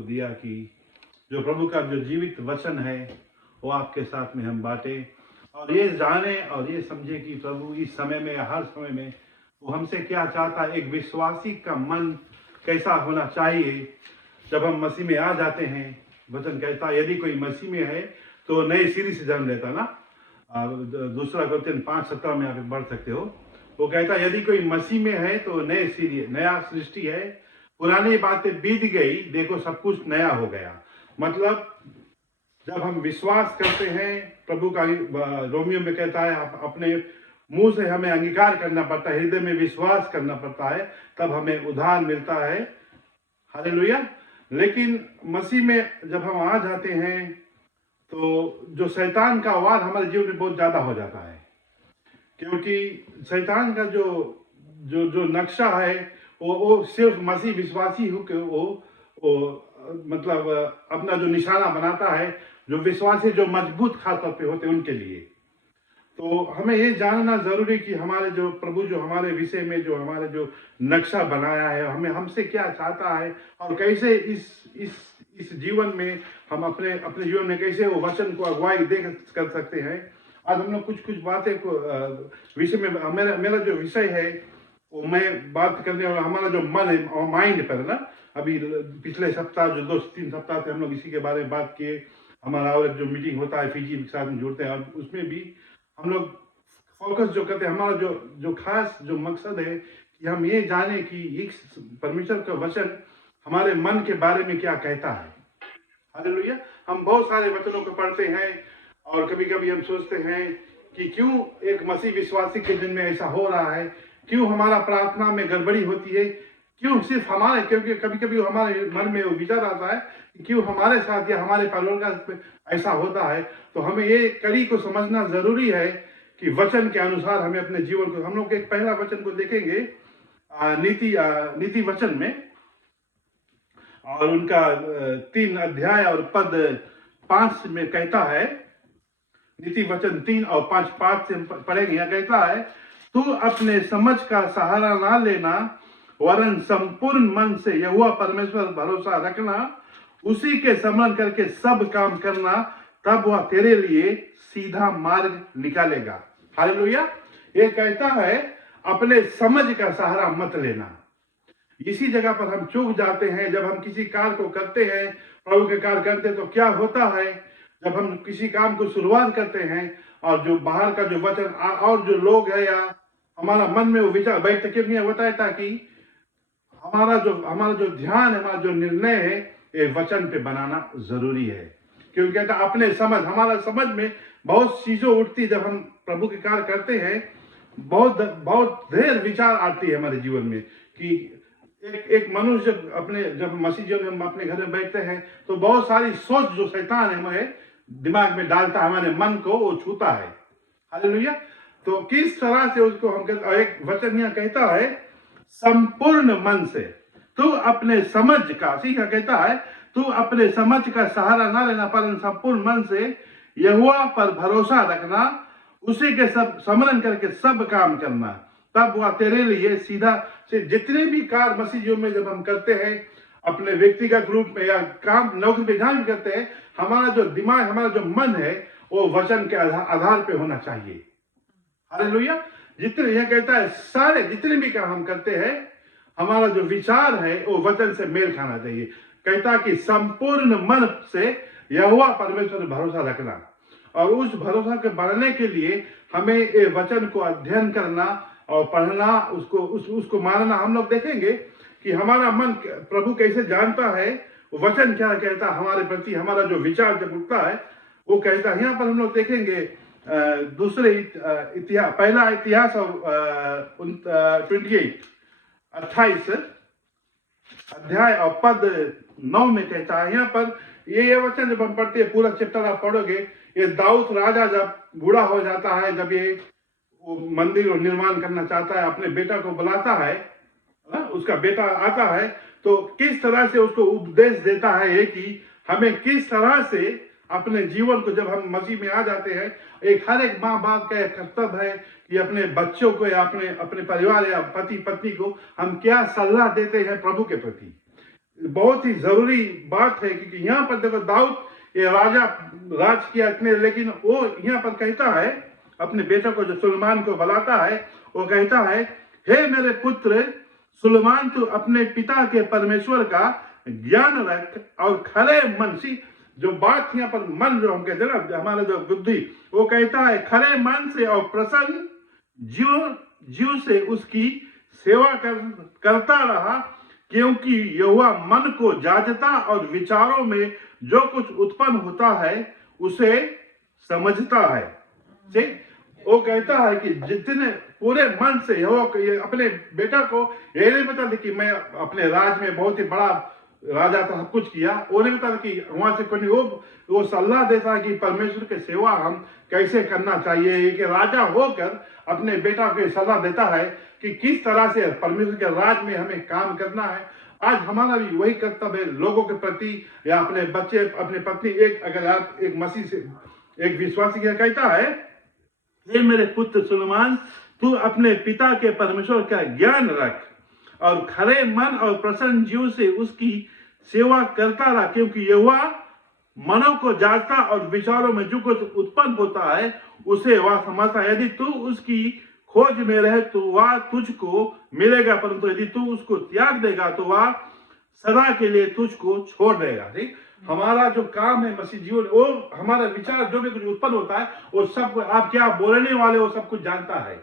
आपको दिया कि जो प्रभु का जो जीवित वचन है वो आपके साथ में हम बांटें और ये जाने और ये समझे कि प्रभु इस समय में, हर समय में वो हमसे क्या चाहता है। एक विश्वासी का मन कैसा होना चाहिए जब हम मसीह में आ जाते हैं। वचन कहता है यदि कोई मसीह में है तो नए सिरे से जन्म लेता ना। दूसरा कोरिन्थियन 5:17 में आप पढ़ सकते हो। वो कहता है यदि कोई मसीह में है तो नए सिरे, नया सृष्टि है, पुरानी बातें बीत गई, देखो सब कुछ नया हो गया। मतलब जब हम विश्वास करते हैं, प्रभु का रोमियो में कहता है अपने मुंह से हमें अंगीकार करना पड़ता है, हृदय में विश्वास करना पड़ता है, तब हमें उद्धार मिलता है। हालेलुया। लेकिन मसीह में जब हम आ जाते हैं तो जो शैतान का वार हमारे जीवन में बहुत ज्यादा हो जाता है, क्योंकि शैतान का जो जो जो नक्शा है वो सिर्फ मसीह विश्वासी हो के वो मतलब अपना जो निशाना बनाता है, जो विश्वासी जो मजबूत खासतौर पे होते हैं उनके लिए। तो हमें ये जानना जरूरी कि हमारे जो प्रभु जो हमारे विषय में जो हमारे जो नक्शा बनाया है, हमें हमसे क्या चाहता है और कैसे इस जीवन में हम अपने अपने जीवन में कैसे वो वचन को अगुवाई दे कर सकते हैं। आज हम लोग कुछ बातें को विषय में मेरा जो विषय है वो मैं बात करने वाला हमारा जो मन है, माइंड पर ना। अभी पिछले सप्ताह जो 2-3 सप्ताह से हम लोग इसी के बारे में बात किए। हमारा और जो मीटिंग होता है फीजी के साथ में जुड़ते हैं और उसमें भी हम लोग फोकस जो करते हैं, हमारा जो खास जो मकसद है कि हम ये जाने कि इस परमेश्वर का वचन हमारे मन के बारे में क्या कहता है। हालेलुया। हम बहुत सारे वचनों को पढ़ते हैं और कभी कभी हम सोचते हैं कि क्यों एक मसीह विश्वासी के दिन में ऐसा हो रहा है, क्यों हमारा प्रार्थना में गड़बड़ी होती है, क्यों सिर्फ हमारे, क्योंकि कभी कभी हमारे मन में वो विचार आता है कि क्यों हमारे साथ या हमारे परिवार का ऐसा होता है। तो हमें ये कड़ी को समझना जरूरी है कि वचन के अनुसार हमें अपने जीवन को, हम लोग एक पहला वचन को देखेंगे नीति वचन में, और उनका 3 अध्याय और पद 5 में कहता है, नीति वचन 3 और 5 से पढ़ेंगे। यहाँ कहता है तू अपने समझ का सहारा ना लेना, वरन संपूर्ण मन से यहोवा परमेश्वर भरोसा रखना, उसी के स्मरण करके सब काम करना, तब वह तेरे लिए सीधा मार्ग निकालेगा। हालेलुया। ये कहता है अपने समझ का सहारा मत लेना। इसी जगह पर हम चूक जाते हैं। जब हम किसी कार्य को करते हैं, प्रभु के कार्य करते हैं, तो क्या होता है जब हम किसी काम को शुरुआत करते हैं और जो बाहर का जो वचन और जो लोग है या हमारा मन में वो विचार बैठते, क्यों नहीं होता है, ताकि हमारा जो ध्यान है, हमारा जो निर्णय है, ये वचन पे बनाना जरूरी है। क्योंकि कहता अपने समझ, हमारा समझ में बहुत चीजें उठती। जब हम प्रभु के कार्य करते हैं बहुत ढेर विचार आती है हमारे जीवन में कि एक मनुष्य जब मसीह जीवन में हम अपने घर में बैठते हैं तो बहुत सारी सोच जो शैतान है हमारे दिमाग में डालता है, हमारे मन को वो छूता है। हालेलुया। तो किस तरह से उसको हम कहते, एक वचन यहाँ कहता है संपूर्ण मन से तू अपने समझ का, सीखा कहता है तू अपने समझ का सहारा ना लेना, पर संपूर्ण मन से यहोवा पर भरोसा रखना, उसी के सब स्मरण करके सब काम करना, तब वह तेरे लिए सीधा से जितने भी कार्य मसीह जीवन में जब हम करते हैं, अपने व्यक्तिगत रूप में या काम नौकरी पे जहां भी करते हैं, हमारा जो दिमाग, हमारा जो मन है वो वचन के आधार पे होना चाहिए। हालेलुया। जितने यह कहता है सारे जितने भी काम हम करते हैं, हमारा जो विचार है वो वचन से मेल खाना चाहिए। कहता कि संपूर्ण मन से यहोवा परमेश्वर भरोसा रखना, और उस भरोसा के बढ़ने के लिए हमें ये वचन को अध्ययन करना और पढ़ना, उसको मानना। हम लोग देखेंगे कि हमारा मन प्रभु कैसे जानता है, वचन क्या कहता है हमारे प्रति, हमारा जो विचार जब उठता है वो कहता है। यहाँ पर हम लोग देखेंगे दूसरे इतिहास, पहला इतिहास और 28 अध्याय और पद 9 में कहता है। यहाँ पर ये वचन जब हम पढ़ते हैं, पूरा चैप्टर आप पढ़ोगे, ये दाऊद राजा जब बूढ़ा हो जाता है, जब ये मंदिर निर्माण करना चाहता है, अपने बेटा को बुलाता है, उसका बेटा आता है, तो किस तरह से उसको उपदेश देता है कि हमें किस तरह से अपने जीवन को, जब हम मसीह में आ जाते हैं, हर एक माँ बाप का कर्तव्य है कि अपने बच्चों को या अपने परिवार या पति पत्नी को हम क्या सलाह देते हैं प्रभु के प्रति। बहुत ही जरूरी बात है, क्योंकि यहाँ पर देखो दाऊद ये राजा राज किया इतने, लेकिन वो यहाँ पर कहता है अपने बेटे को, जो सुलेमान को बुलाता है, वो कहता है, हे मेरे पुत्र सुलेमान, तू अपने पिता के परमेश्वर का ज्ञान रख और खरे मन से, जो बात यहाँ पर मन जो हम कहते हैं ना, हमारा जो बुद्धि, वो कहता है खरे मन से और प्रसन्न जीव से उसकी सेवा करता रहा, क्योंकि यहोवा मन को जांचता और विचारों में जो कुछ उत्पन्न होता है उसे समझता है। ठीक, वो कहता है कि जितने पूरे मन से यहोवा अपने बेटा को ये नहीं बता कि मैं अपने राज में बहुत ही बड़ा राजा था, सब कुछ किया, वो नहीं बता कि वहां से कोई, वो सलाह देता है कि परमेश्वर की सेवा हम कैसे करना चाहिए। एक राजा होकर अपने बेटा को सलाह देता है कि किस तरह से परमेश्वर के राज में हमें काम करना है। आज हमारा भी वही कर्तव्य है लोगों के प्रति, या अपने बच्चे, अपने पत्नी, अगर आप एक मसीह से एक विश्वासी का कहता है, हे मेरे पुत्र सुलेमान, तू अपने पिता के परमेश्वर का ज्ञान रख और खरे मन और प्रसन्न जीव से उसकी सेवा करता रहा, क्योंकि यहोवा मनों को जांचता और विचारों में जो कुछ उत्पन्न होता है उसे वह समझता है। यदि तू उसकी खोज में रहे तो वह तुझको मिलेगा, परंतु यदि तू उसको त्याग देगा तो वह सदा के लिए तुझको छोड़ देगा। ठीक, हमारा जो काम है मसीह जीवन, वो हमारा विचार जो भी कुछ उत्पन्न होता है वो सब, आप क्या बोलने वाले हो, सब कुछ जानता है।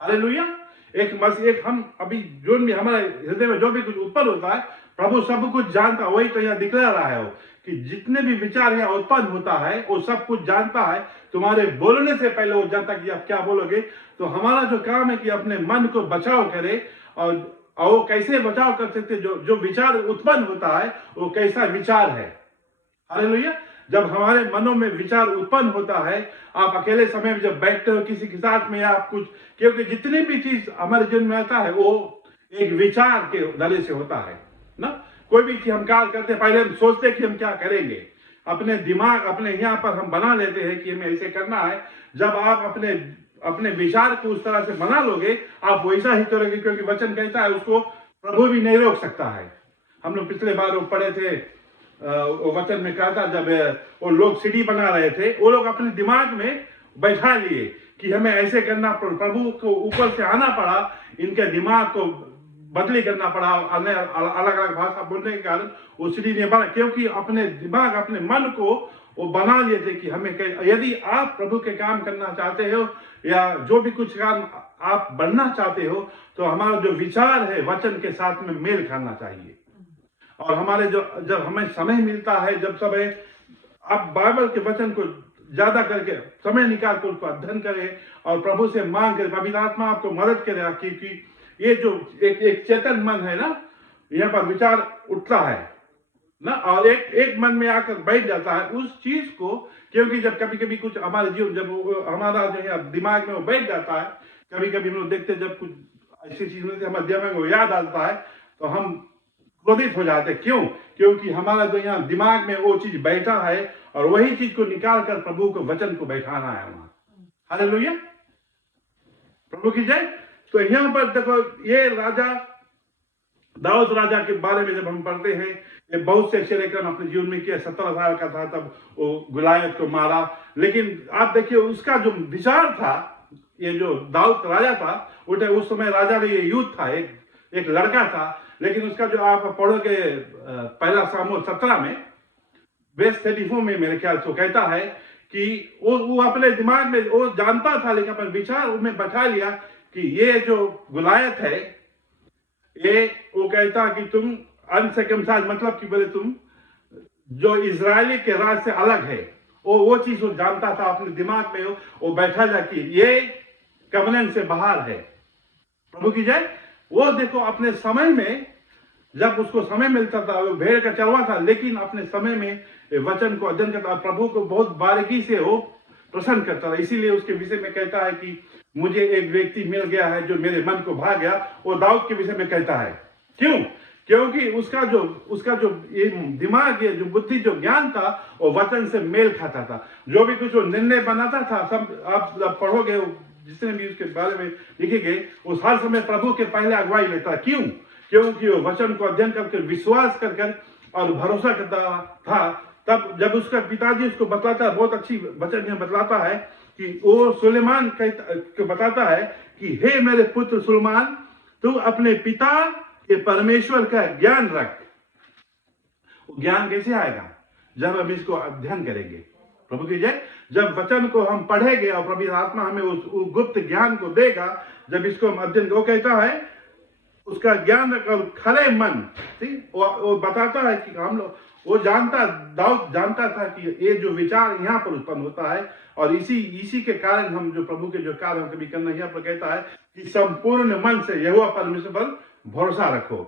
हालेलुया। एक हम अभी जो भी हमारे हृदय में जो भी कुछ उत्पन्न होता है, प्रभु सब कुछ जानता है। वही तो यहाँ दिखला रहा है वो, कि जितने भी विचार यहाँ उत्पन्न होता है वो सब कुछ जानता है। तुम्हारे बोलने से पहले वो जानता कि आप क्या बोलोगे। तो हमारा जो काम है कि अपने मन को बचाव करे, और वो कैसे बचाव कर सकते, जो विचार उत्पन्न होता है वो कैसा विचार है। हालेलुया। जब हमारे मनों में विचार उत्पन्न होता है, आप अकेले समय में जब बैठते हो किसी के साथ में, आप कुछ, क्योंकि जितनी भी चीज हमारे जीवन में आता है वो एक विचार के दले से होता है ना। कोई भी चीज हम कार्य करते हैं, पहले हम सोचते हैं कि हम क्या करेंगे, अपने दिमाग अपने यहाँ पर हम बना लेते हैं कि हमें ऐसे करना है। जब आप अपने विचार को उस तरह से बना लोगे, आप वैसा ही करोगे, क्योंकि वचन कहता है उसको प्रभु भी नहीं रोक सकता है। हम लोग पिछले बार वो पढ़े थे, वो वचन में कहा था, जब वो लोग सीढ़ी बना रहे थे, वो लोग अपने दिमाग में बैठा लिए कि हमें ऐसे करना, प्रभु को ऊपर से आना पड़ा, इनके दिमाग को बदली करना पड़ा, अलग अलग भाषा बोलने के कारण वो सीढ़ी नहीं बना, क्योंकि अपने दिमाग अपने मन को वो बना लिए थे कि हमें, यदि आप प्रभु के काम करना चाहते हो या जो भी कुछ काम आप बनना चाहते हो, तो हमारा जो विचार है वचन के साथ में मेल खाना चाहिए। और हमारे जब हमें समय मिलता है, जब समय आप बाइबल के वचन को ज्यादा करके समय निकाल कर उसको अध्ययन करें और प्रभु से मांग करें, पवित्र आत्मा आपको मदद करेगा, क्योंकि ये जो एक चेतन मन है ना, यहाँ पर विचार उठता है ना, और एक मन में आकर बैठ जाता है उस चीज को, क्योंकि जब कभी कभी कुछ हमारे जीवन, जब हमारा जो है दिमाग में वो बैठ जाता है, कभी कभी हम लोग देखते हैं जब कुछ ऐसी चीज होती है हमारे दिमाग में याद आता है तो हम क्रोधित हो जाते हैं। क्यों? क्योंकि हमारा जो यहाँ दिमाग में वो चीज बैठा है और वही चीज को निकाल कर प्रभु को वचन को बैठाना है वहां। हालेलुया, प्रभु की जय। तो यहाँ पर देखो, ये राजा दाऊद राजा के बारे में जब हम पढ़ते हैं, ये बहुत से अच्छे कार्यक्रम अपने जीवन में किया। 17 साल का था तब वो गुलायत को मारा, लेकिन आप देखिए उसका जो विचार था, ये जो दाऊद राजा था, उस समय राजा में ये यूथ था, एक लड़का था, लेकिन उसका जो आप पढ़ोगे पहला सामुएल 17 में वेस्ट 34 में मेरे ख्याल से कहता है कि वो अपने दिमाग में वो जानता था, लेकिन अपने विचार उनमें बैठा लिया कि ये जो गुलायत है, ये वो कहता कि तुम अनसर्कमसाइज्ड, मतलब कि बोले तुम जो इजरायली के राज से अलग है, वो चीज वो जानता था, अपने दिमाग में वो बैठा जा कि ये कवनेंट से बाहर है। प्रभु की जय। वो देखो अपने समय में, जब उसको समय मिलता था, वो भेड़ का चरवा था, लेकिन अपने समय में वचन को अध्ययन करता, प्रभु को बहुत बारीकी से वो प्रसन्न करता था। इसीलिए उसके विषय में कहता है कि मुझे एक व्यक्ति मिल गया है जो मेरे मन को भा गया। वो दाऊद के विषय में कहता है। क्यों? क्योंकि उसका जो ये दिमाग, ये जो बुद्धि, जो ज्ञान था, वो वचन से मेल खाता था। जो भी कुछ वो निर्णय बनाता था, सब आप पढ़ोगे, जितने भी उसके बारे में लिखे गए, उस हर समय प्रभु के पहले अगुवाई लेता। क्यों? क्योंकि वो वचन को अध्ययन करके विश्वास कर कर और भरोसा करता था। तब जब उसका पिताजी उसको बतलाता है, बहुत अच्छी वचन में बतलाता है कि वो सुलेमान को बताता है कि हे मेरे पुत्र सुलेमान, तू अपने पिता के परमेश्वर का ज्ञान रख। ज्ञान कैसे आएगा? जब हम इसको अध्ययन करेंगे। प्रभु की जय। जब वचन को हम पढ़ेंगे और प्रभु आत्मा हमें उस गुप्त ज्ञान को देगा, जब इसको हम अध्ययन, वो कहता है उसका ज्ञान रख और खरे मन, ठीक, वो बताता है कि हम लोग, वो दाऊद जानता था कि ये जो विचार यहाँ पर उत्पन्न होता है और इसी के कारण हम जो प्रभु के जो कार्य हम कभी करना, यहाँ पर कहता है कि संपूर्ण मन से यहोवा परमेश्वर पर भरोसा रखो।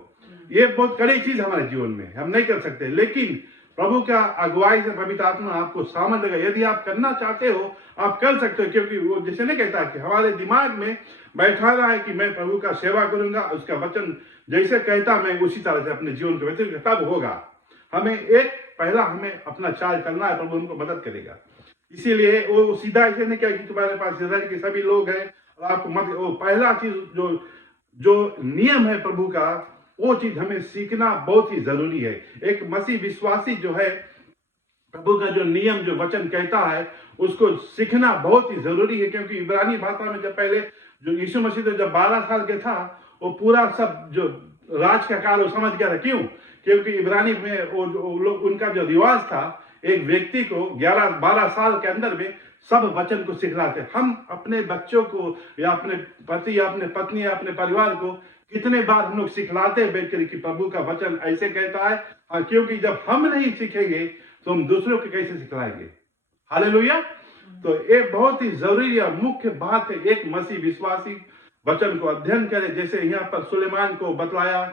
ये बहुत कड़ी चीज हमारे जीवन में हम नहीं कर सकते, लेकिन प्रभु का अगुवाई से पवित्र आत्मा आपको सामर्थ्य देगा। यदि आप करना चाहते हो आप कर सकते हो, क्योंकि वो जैसे नहीं कहता कि हमारे दिमाग में बैठा रहा है कि मैं प्रभु का सेवा करूंगा, उसका वचन जैसे कहता मैं उसी तरह से अपने जीवन को व्यतीत, तब होगा। हमें पहला हमें अपना चार्ज करना है, प्रभु हमको मदद करेगा। इसीलिए वो सीधा ऐसे नहीं कहा कि तुम्हारे पास इस्राएल के सभी लोग हैं और आपको मत, वो पहला चीज जो नियम है प्रभु का, वो चीज हमें सीखना बहुत ही जरूरी है। एक मसीह विश्वासी जो है, प्रभु का जो नियम जो वचन कहता है उसको सीखना बहुत ही जरूरी है, क्योंकि इब्रानी भाषा में जब पहले जो यीशु मसीह तो जब 12 साल के था, वो पूरा सब जो राज का कार्य समझ गया था। क्यों? क्योंकि इब्रानी में वो लोग, उनका जो रिवाज था, एक व्यक्ति को 11-12 साल के अंदर में सब वचन को सिखलाते। हम अपने बच्चों को या अपने पति या अपने पत्नी या अपने परिवार को कितने बार हम लोग सिखलाते हैं बैठ कर कि प्रभु का वचन ऐसे कहता है, क्योंकि जब हम नहीं सीखेंगे तो हम दूसरों को कैसे सिखलाएंगे। हालेलुया। तो ये बहुत ही जरूरी और मुख्य बात है, एक मसीह विश्वासी वचन को अध्ययन करे। जैसे यहाँ पर सुलेमान को बतलाया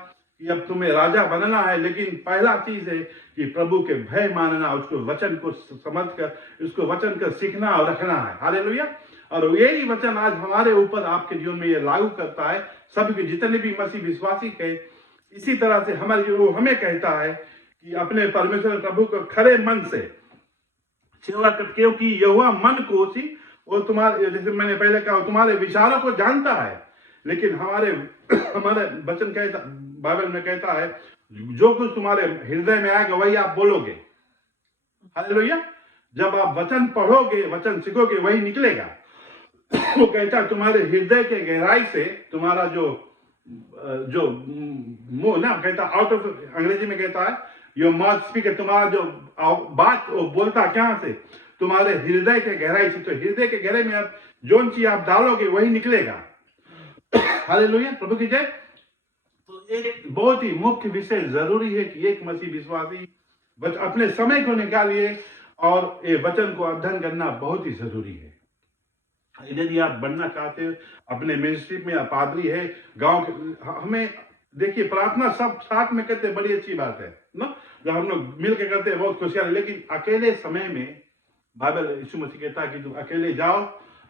कि अब तुम्हें राजा बनना है, लेकिन पहला चीज है कि प्रभु के भय मानना, उसको वचन को समझ कर उसको वचन कर सीखना और रखना है। हालेलुया। और यही वचन आज हमारे ऊपर आपके जीवन में ये लागू करता है, सभी के जितने भी मसीह विश्वासी है। इसी तरह से हमारे जो हमें कहता है कि अपने परमेश्वर प्रभु को खरे मन से सेवा कर, क्योंकि यहोवा मन को वो तुम्हारे, जैसे मैंने पहले कहा, तुम्हारे विचारों को जानता है। लेकिन हमारे वचन कहता, बाइबल में कहता है जो कुछ तुम्हारे हृदय में आएगा वही आप बोलोगे। हालेलुया। जब आप वचन पढ़ोगे, वचन सीखोगे, वही निकलेगा। वो कहता है तुम्हारे हृदय के गहराई से तुम्हारा जो मुंह ना, कहता आउट ऑफ, अंग्रेजी में कहता है योर माउथ स्पीकर, तुम्हारा जो बात वो बोलता कहां से? तुम्हारे हृदय के गहराई से। तो हृदय के गहराई में आप जो चीज आप डालोगे वही निकलेगा। हालेलुया। प्रभु की जय। तो एक बहुत ही मुख्य विषय जरूरी है कि एक मसीह विश्वासी अपने समय को निकालिए और ये वचन को अध्ययन करना बहुत ही जरूरी है। यदि आप बनना चाहते हो अपने मिनिस्ट्री में, या पादरी है गांव के, हमें देखिए प्रार्थना सब साथ में करते, बड़ी अच्छी बात है ना, जब हम लोग मिलकर करते हैं बहुत खुशियां। लेकिन अकेले समय में बाइबल यीशु मसीह कहता है कि तुम अकेले जाओ,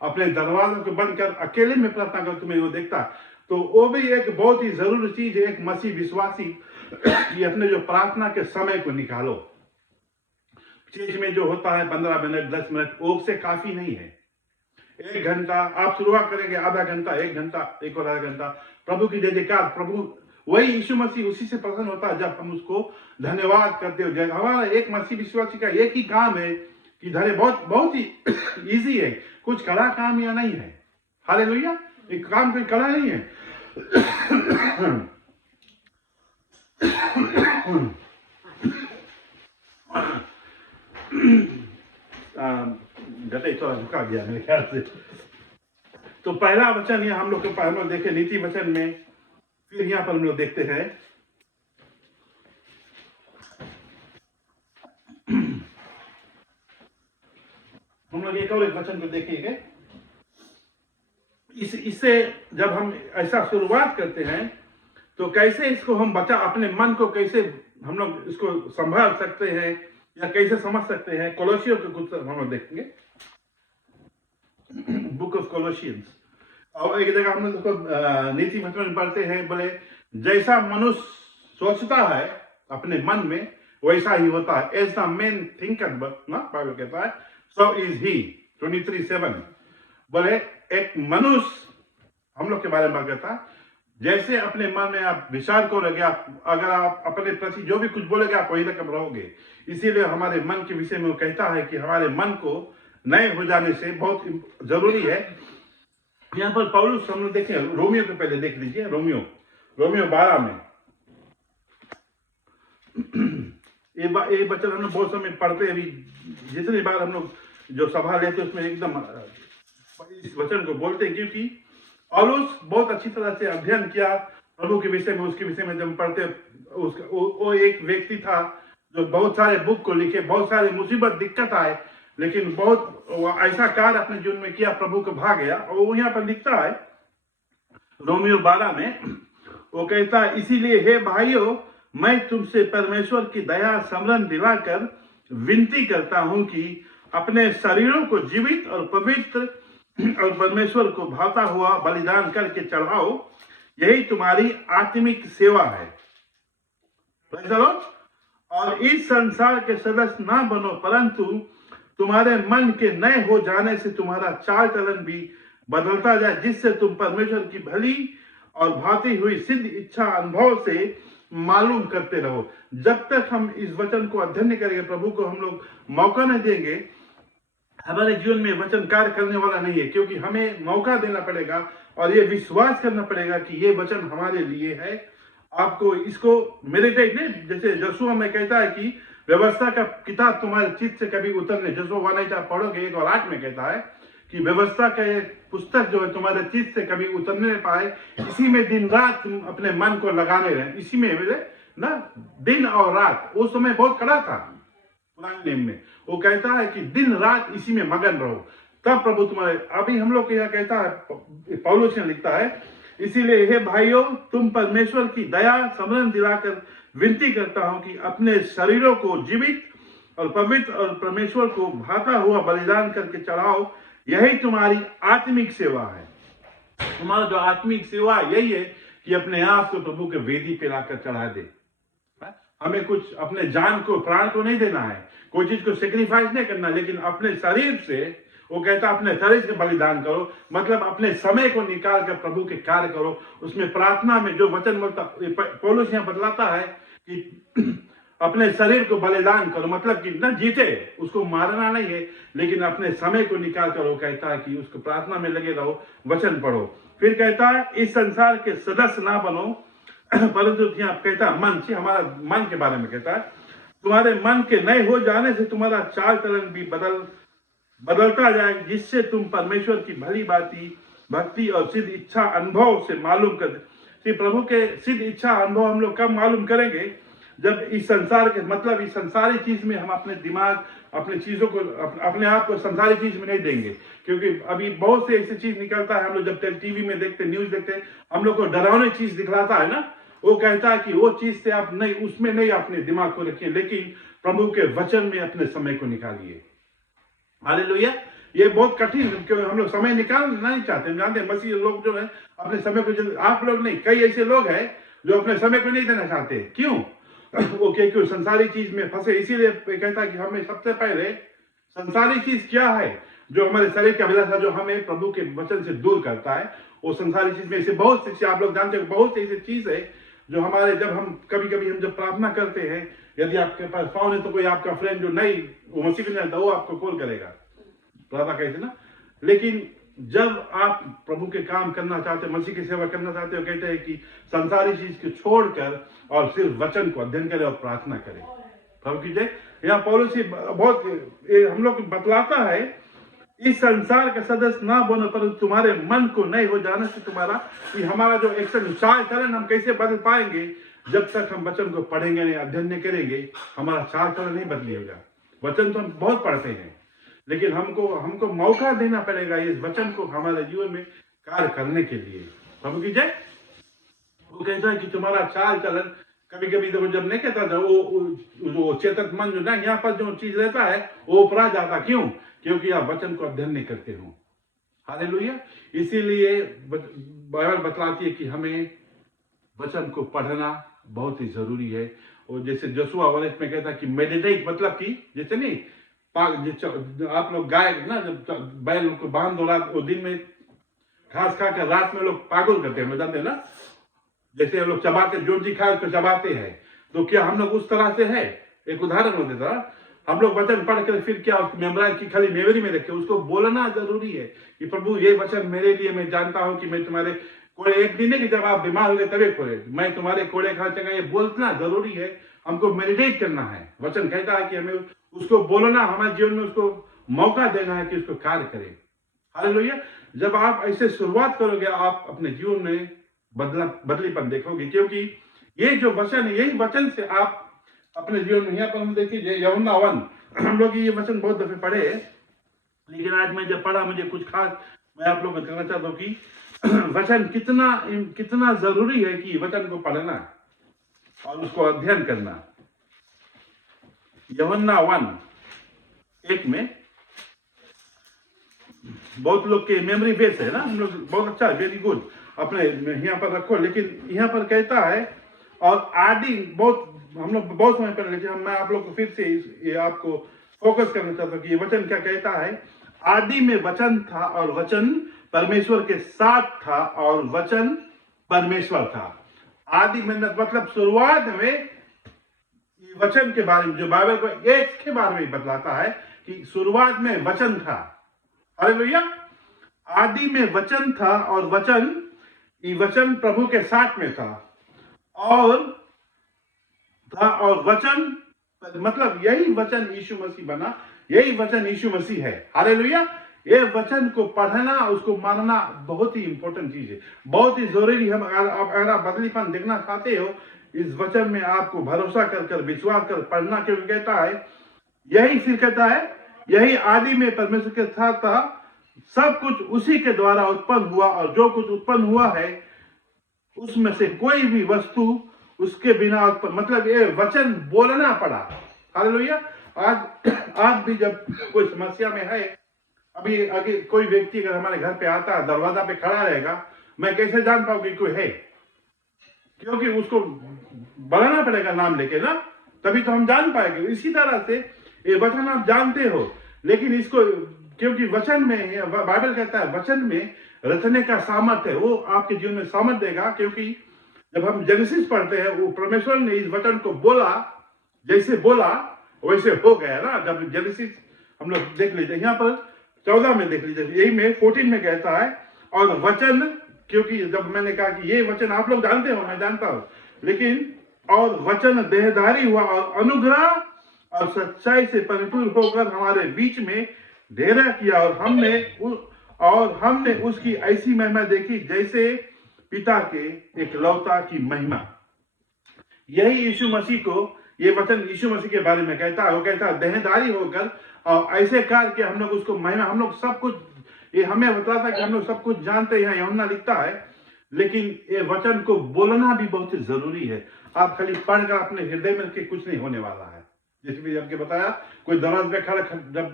अपने दरवाजों को बंद कर अकेले में प्रार्थना कर, तुम्हें वो देखता। तो वो भी एक बहुत ही जरूरी चीज है, एक मसीह विश्वासी कि अपने जो प्रार्थना के समय को निकालो। चीज में जो होता है 15 मिनट 10 मिनट, वो से काफी नहीं है। 1 घंटा आप शुरुआत करेंगे, आधा घंटा, 1 घंटा, 1 और आधा घंटा प्रभु की जय जयकार। प्रभु वही यीशु मसीह उसी से प्रसन्न होता है जब हम उसको धन्यवाद करते हो। हमारा एक मसीह विश्वासी का एक ही काम है कि बहुत ही इजी है, कुछ कड़ा काम या नहीं है। हालेलुया। एक काम कोई कड़ा नहीं है। गटे थोड़ा झुका गया मेरे ख्याल से। तो पहला वचन ये हम लोग के हम लोग देखे नीति वचन में, फिर यहाँ पर हम लोग देखते हैं हम लोग एक और एक वचन को देखेंगे। इससे जब हम ऐसा शुरुआत करते हैं तो कैसे इसको हम अपने मन को कैसे हम लोग इसको संभाल सकते हैं या कैसे समझ सकते हैं। कोलोसियों के कुछ हम लोग देखेंगे, बुक ऑफ कोलोसियंस। और एक जगह हम लोग नीति वचन में पढ़ते हैं, बोले जैसा मनुष्य सोचता है अपने मन में वैसा ही होता है। एज द मैन थिंकeth ना, बाइबल कहता है सो इज ही। 23:7 बोले एक मनुष्य हम लोग के बारे में कहता है, जैसे अपने मन में आप विचार करोगे, आप अगर आप अपने प्रति जो भी कुछ बोलोगे आप वही रकम रहोगे। इसीलिए हमारे मन के विषय में वो कहता है कि हमारे मन को नए हो जाने से बहुत जरूरी है। यहाँ पर पौलुस हम लोग देखें, रोमियो को पहले देख लीजिए, रोमियो 12 में ये वचन हम लोग बहुत समय पढ़ते अभी, जितनी बार हम लोग जो सभा लेते उसमें एकदम इस वचन को बोलते हैं, क्योंकि पौलुस बहुत अच्छी तरह से अध्ययन किया प्रभु के विषय में। उसके विषय में जब पढ़ते, उसका वो एक व्यक्ति था जो बहुत सारे बुक को लिखे, बहुत सारे मुसीबत दिक्कत आए, लेकिन बहुत ऐसा कार्य अपने जीवन में किया, प्रभु को भा गया। और वो यहाँ पर लिखता है रोमियो 12 में, वो कहता है, इसीलिए हे भाइयों, मैं तुमसे परमेश्वर की दया स्मरण दिलाकर विनती करता हूं कि अपने शरीरों को जीवित और पवित्र और परमेश्वर को भाता हुआ बलिदान करके चढ़ाओ, यही तुम्हारी आत्मिक सेवा है। और इस संसार के सदस्य ना बनो, परंतु तुम्हारे मन के नए हो जाने से तुम्हारा चाल चलन भी बदलता जाए, जिससे तुम परमेश्वर की भली और भाती हुई सिद्ध इच्छा अनुभव से मालूम करते रहो। जब तक हम इस वचन को अध्ययन नहीं करेंगे, प्रभु को हम लोग मौका नहीं देंगे, हमारे जीवन में वचन कार्य करने वाला नहीं है। क्योंकि हमें मौका देना पड़ेगा और ये विश्वास करना पड़ेगा कि ये वचन हमारे लिए है। आपको इसको मेडिटेट नहीं, जैसे यहोशू में कहता है कि व्यवस्था का किताब तुम्हारे चित्त से कभी उतरने, यहोशू 1:8 आप पढ़ोगे 1:8 में कहता है कि व्यवस्था का एक पुस्तक जो है तुम्हारे चित्त से कभी उतरने पाए, इसी में दिन रात तुम अपने मन को लगाने रहे। इसी में ना दिन और रात, उस समय बहुत कड़ा था पुराने नियम में, वो कहता है कि दिन रात इसी में मगन रहो, तब प्रभु तुम्हारे। अभी हम लोग यहाँ कहता है, पौलुस ने लिखता है, इसीलिए हे भाइयों, तुम परमेश्वर की दया स्मरण दिलाकर विनती करता हूं कि अपने शरीरों को जीवित और पवित्र और परमेश्वर को भाता हुआ बलिदान करके चढ़ाओ, यही तुम्हारी आत्मिक सेवा है। तुम्हारा जो आत्मिक सेवा यही है कि अपने आप को प्रभु के वेदी पे लाकर चढ़ा दे। हमें कुछ अपने जान को, प्राण को नहीं देना है, कोई चीज को सेक्रीफाइस नहीं करना, लेकिन अपने शरीर से, वो कहता अपने शरीर से बलिदान करो, मतलब अपने समय को निकाल कर प्रभु के कार्य करो। उसमें प्रार्थना में जो वचन बोलता पौलुस यहाँ बतलाता है कि अपने शरीर को बलिदान करो, मतलब कि ना जीते, उसको मारना नहीं है, लेकिन अपने समय को निकाल कर वो कहता है कि उसको प्रार्थना में लगे रहो, वचन पढ़ो। फिर कहता है इस संसार के सदस्य ना बनो, परंतु यहाँ कहता है मन से, हमारा मन के बारे में कहता है, तुम्हारे मन के नए हो जाने से तुम्हारा चाल चलन भी बदलता जाए, जिससे तुम परमेश्वर की भली बाती भक्ति और सिद्ध इच्छा अनुभव से मालूम कर। प्रभु के सिद्ध इच्छा अनुभव हम लोग कब मालूम करेंगे? जब इस संसार के, मतलब इस संसारी चीज में हम अपने दिमाग, अपने चीजों को, अपने आप को संसारी चीज में नहीं देंगे। क्योंकि अभी बहुत से ऐसी चीज निकलता है, हम लोग जब टीवी में देखते, न्यूज देखते, हम लोग को डरावनी चीज दिखलाता है ना, वो कहता है कि वो चीज से आप नहीं, उसमें नहीं अपने दिमाग को रखिए, लेकिन प्रभु के वचन में अपने समय को निकालिए। हालेलुया। ये बहुत कठिन, क्योंकि हम लोग समय निकालना नहीं चाहते। हम जानते हैं मसीह लोग जो है अपने समय को, आप लोग नहीं, कई ऐसे लोग हैं जो अपने समय को नहीं देना चाहते। क्यों? वो क्यों संसारी चीज में फंसे। इसीलिए कहता है कि हमें सबसे पहले संसारी चीज क्या है, जो हमारे शरीर की अभिलाषा, जो हमें प्रभु के वचन से दूर करता है, वो संसारी चीज में ऐसे बहुत सी, आप लोग जानते हैं बहुत ऐसी चीज है जो हमारे, जब हम कभी हम जब प्रार्थना करते हैं, यदि आपके पास फोन है तो कोई आपका फ्रेंड जो नहीं, वो मसीह में जानता, वो आपको कॉल करेगा, प्रार्थना कहते ना। लेकिन जब आप प्रभु के काम करना चाहते, मसीह की सेवा करना चाहते हो, कहते हैं कि संसारी चीज को छोड़कर और सिर्फ वचन को अध्ययन करें और प्रार्थना करें। प्रभु की जय। यहाँ पौलुस बहुत हम लोग बतलाता है, इस संसार के सदस्य ना बनो, पर तुम्हारे मन को नहीं हो जाने से तुम्हारा, कि हमारा जो एक्शन चाल चलन हम कैसे बदल पाएंगे, जब तक हम वचन को पढ़ेंगे नहीं, अध्ययन नहीं करेंगे, हमारा चाल चलन नहीं बदलेगा। वचन तो हम बहुत पढ़ते हैं, लेकिन हमको मौका देना पड़ेगा इस वचन को हमारे जीवन में कार्य करने के लिए। प्रभु की जय। वो कहता है कि तुम्हारा चाल चलन, कभी देखो जब नहीं कहता था, वो चेतन मन जो ना, यहाँ पर जो चीज रहता है वो उपरा जाता। क्यों? क्योंकि आप वचन को अध्ययन नहीं करते हो। हालेलुया। इसीलिए बाइबल बतलाती है कि हमें वचन को पढ़ना बहुत ही जरूरी है। और जैसे यहोशू 1 में कहता है कि मेडिटेट, मतलब कि जैसे नहीं आप लोग गाय ना, जब बैल को बांध दो, रात वो दिन में घास खाकर रात में लोग पागल करते हैं, जानते हैं ना, जैसे हम लोग चबाते, जो जी खाए उसको चबाते हैं, तो क्या हम लोग उस तरह से है? एक उदाहरण हो देता, हम लोग वचन पढ़ कर फिर क्या उसको मेमोराइज की खाली मेमोरी में रखे, उसको बोलना जरूरी है कि प्रभु ये वचन मेरे लिए, मैं जानता हूं कि मैं तुम्हारे कोड़े, एक दिन है कि जब आप बीमार हो गए तभी खोले, मैं तुम्हारे कोड़े खा चंगा, ये बोलना जरूरी है। हमको मेडिटेट करना है। वचन कहता है कि हमें उसको बोलना, हमारे जीवन में उसको मौका देना है कि उसको कार्य करे। हालेलुया। जब आप ऐसे शुरुआत करोगे, आप अपने जीवन में बदलीपन देखोगे, क्योंकि ये जो वचन है, यही वचन से आप अपने जीवन में, यहाँ पर हम देखिए यूहन्ना 1, हम लोग ये वचन बहुत दफे पढ़े, लेकिन आज मैं जब पढ़ा, मुझे कुछ खास मैं आप लोगों को कहना चाहता हूँ कि वचन कितना कितना जरूरी है कि वचन को पढ़ना और उसको अध्ययन करना। यूहन्ना 1:1 में, बहुत लोग के मेमोरी बेस है ना, हम लोग बहुत अच्छा, वेरी गुड, अपने यहाँ पर रखो। लेकिन यहाँ पर कहता है, और आदि, बहुत हम लोग बहुत समय पहले, लेकिन मैं आप लोग को फिर से ये आपको फोकस करना चाहता हूँ कि ये वचन क्या कहता है। आदि में वचन था और वचन परमेश्वर के साथ था और वचन परमेश्वर था। आदि में मतलब शुरुआत में, वचन के बारे में जो बाइबल को एक के बारे में बतलाता है कि शुरुआत में वचन था। हालेलुया। आदि में वचन था और वचन, ये वचन प्रभु के साथ में था और वचन मतलब यही वचन यीशु मसीह बना, यही वचन यीशु मसीह है। हालेलुया। ये वचन को पढ़ना, उसको मानना बहुत ही इंपॉर्टेंट चीज है, बहुत ही जरूरी। हम अगर आप बदलीपन देखना चाहते हो, इस वचन में आपको भरोसा कर विश्वास कर पढ़ना, क्योंकि कहता है यही, फिर कहता है यही आदि में परमेश्वर के साथ था, सब कुछ उसी के द्वारा उत्पन्न हुआ और जो कुछ उत्पन्न हुआ है उसमें से कोई भी वस्तु उसके बिना उत्पन्न, मतलब ये वचन बोलना पड़ा। हालेलुया। आज भी जब कोई समस्या में है, अभी आगे कोई व्यक्ति अगर हमारे घर पे आता है, दरवाजा पे खड़ा रहेगा, मैं कैसे जान पाऊंगी कोई है? क्योंकि उसको बनाना पड़ेगा नाम लेके ना, तभी तो हम जान पाएंगे। इसी तरह से ये वचन आप जानते हो, लेकिन इसको, क्योंकि वचन में, बाइबल कहता है वचन में रचने का सामर्थ है, वो आपके जीवन में सामर्थ देगा। क्योंकि जब हम जेनेसिस पढ़ते हैं, वो परमेश्वर ने इस वचन को बोला, जैसे बोला वैसे हो गया ना। जब जेनेसिस हम लोग देख लीजिए, यहाँ पर 14 में देख लीजिए, यही में 14 में कहता है, और वचन, क्योंकि जब मैंने कहा कि ये वचन आप लोग जानते हो, मैं जानता हूं, लेकिन और वचन देहधारी हुआ और अनुग्रह और सच्चाई से परिपूर्ण होकर हमारे बीच में डेरा किया, और हमने उसकी ऐसी महिमा देखी जैसे पिता के एकलौता की महिमा। यही यीशु मसीह को, ये वचन यीशु मसीह के बारे में कहता है। वो कहता है देहधारी होकर और ऐसे कार्य के हम लोग उसको महिमा, हम लोग सब कुछ, ये हमें बताता है कि हम लोग सब कुछ जानते हैं, यूहन्ना लिखता है, लेकिन ये वचन को बोलना भी बहुत ही जरूरी है। आप खाली पढ़कर अपने हृदय में रखे कुछ नहीं होने वाला है। जैसे भी आपके बताया, कोई दरवाजे पे खड़ा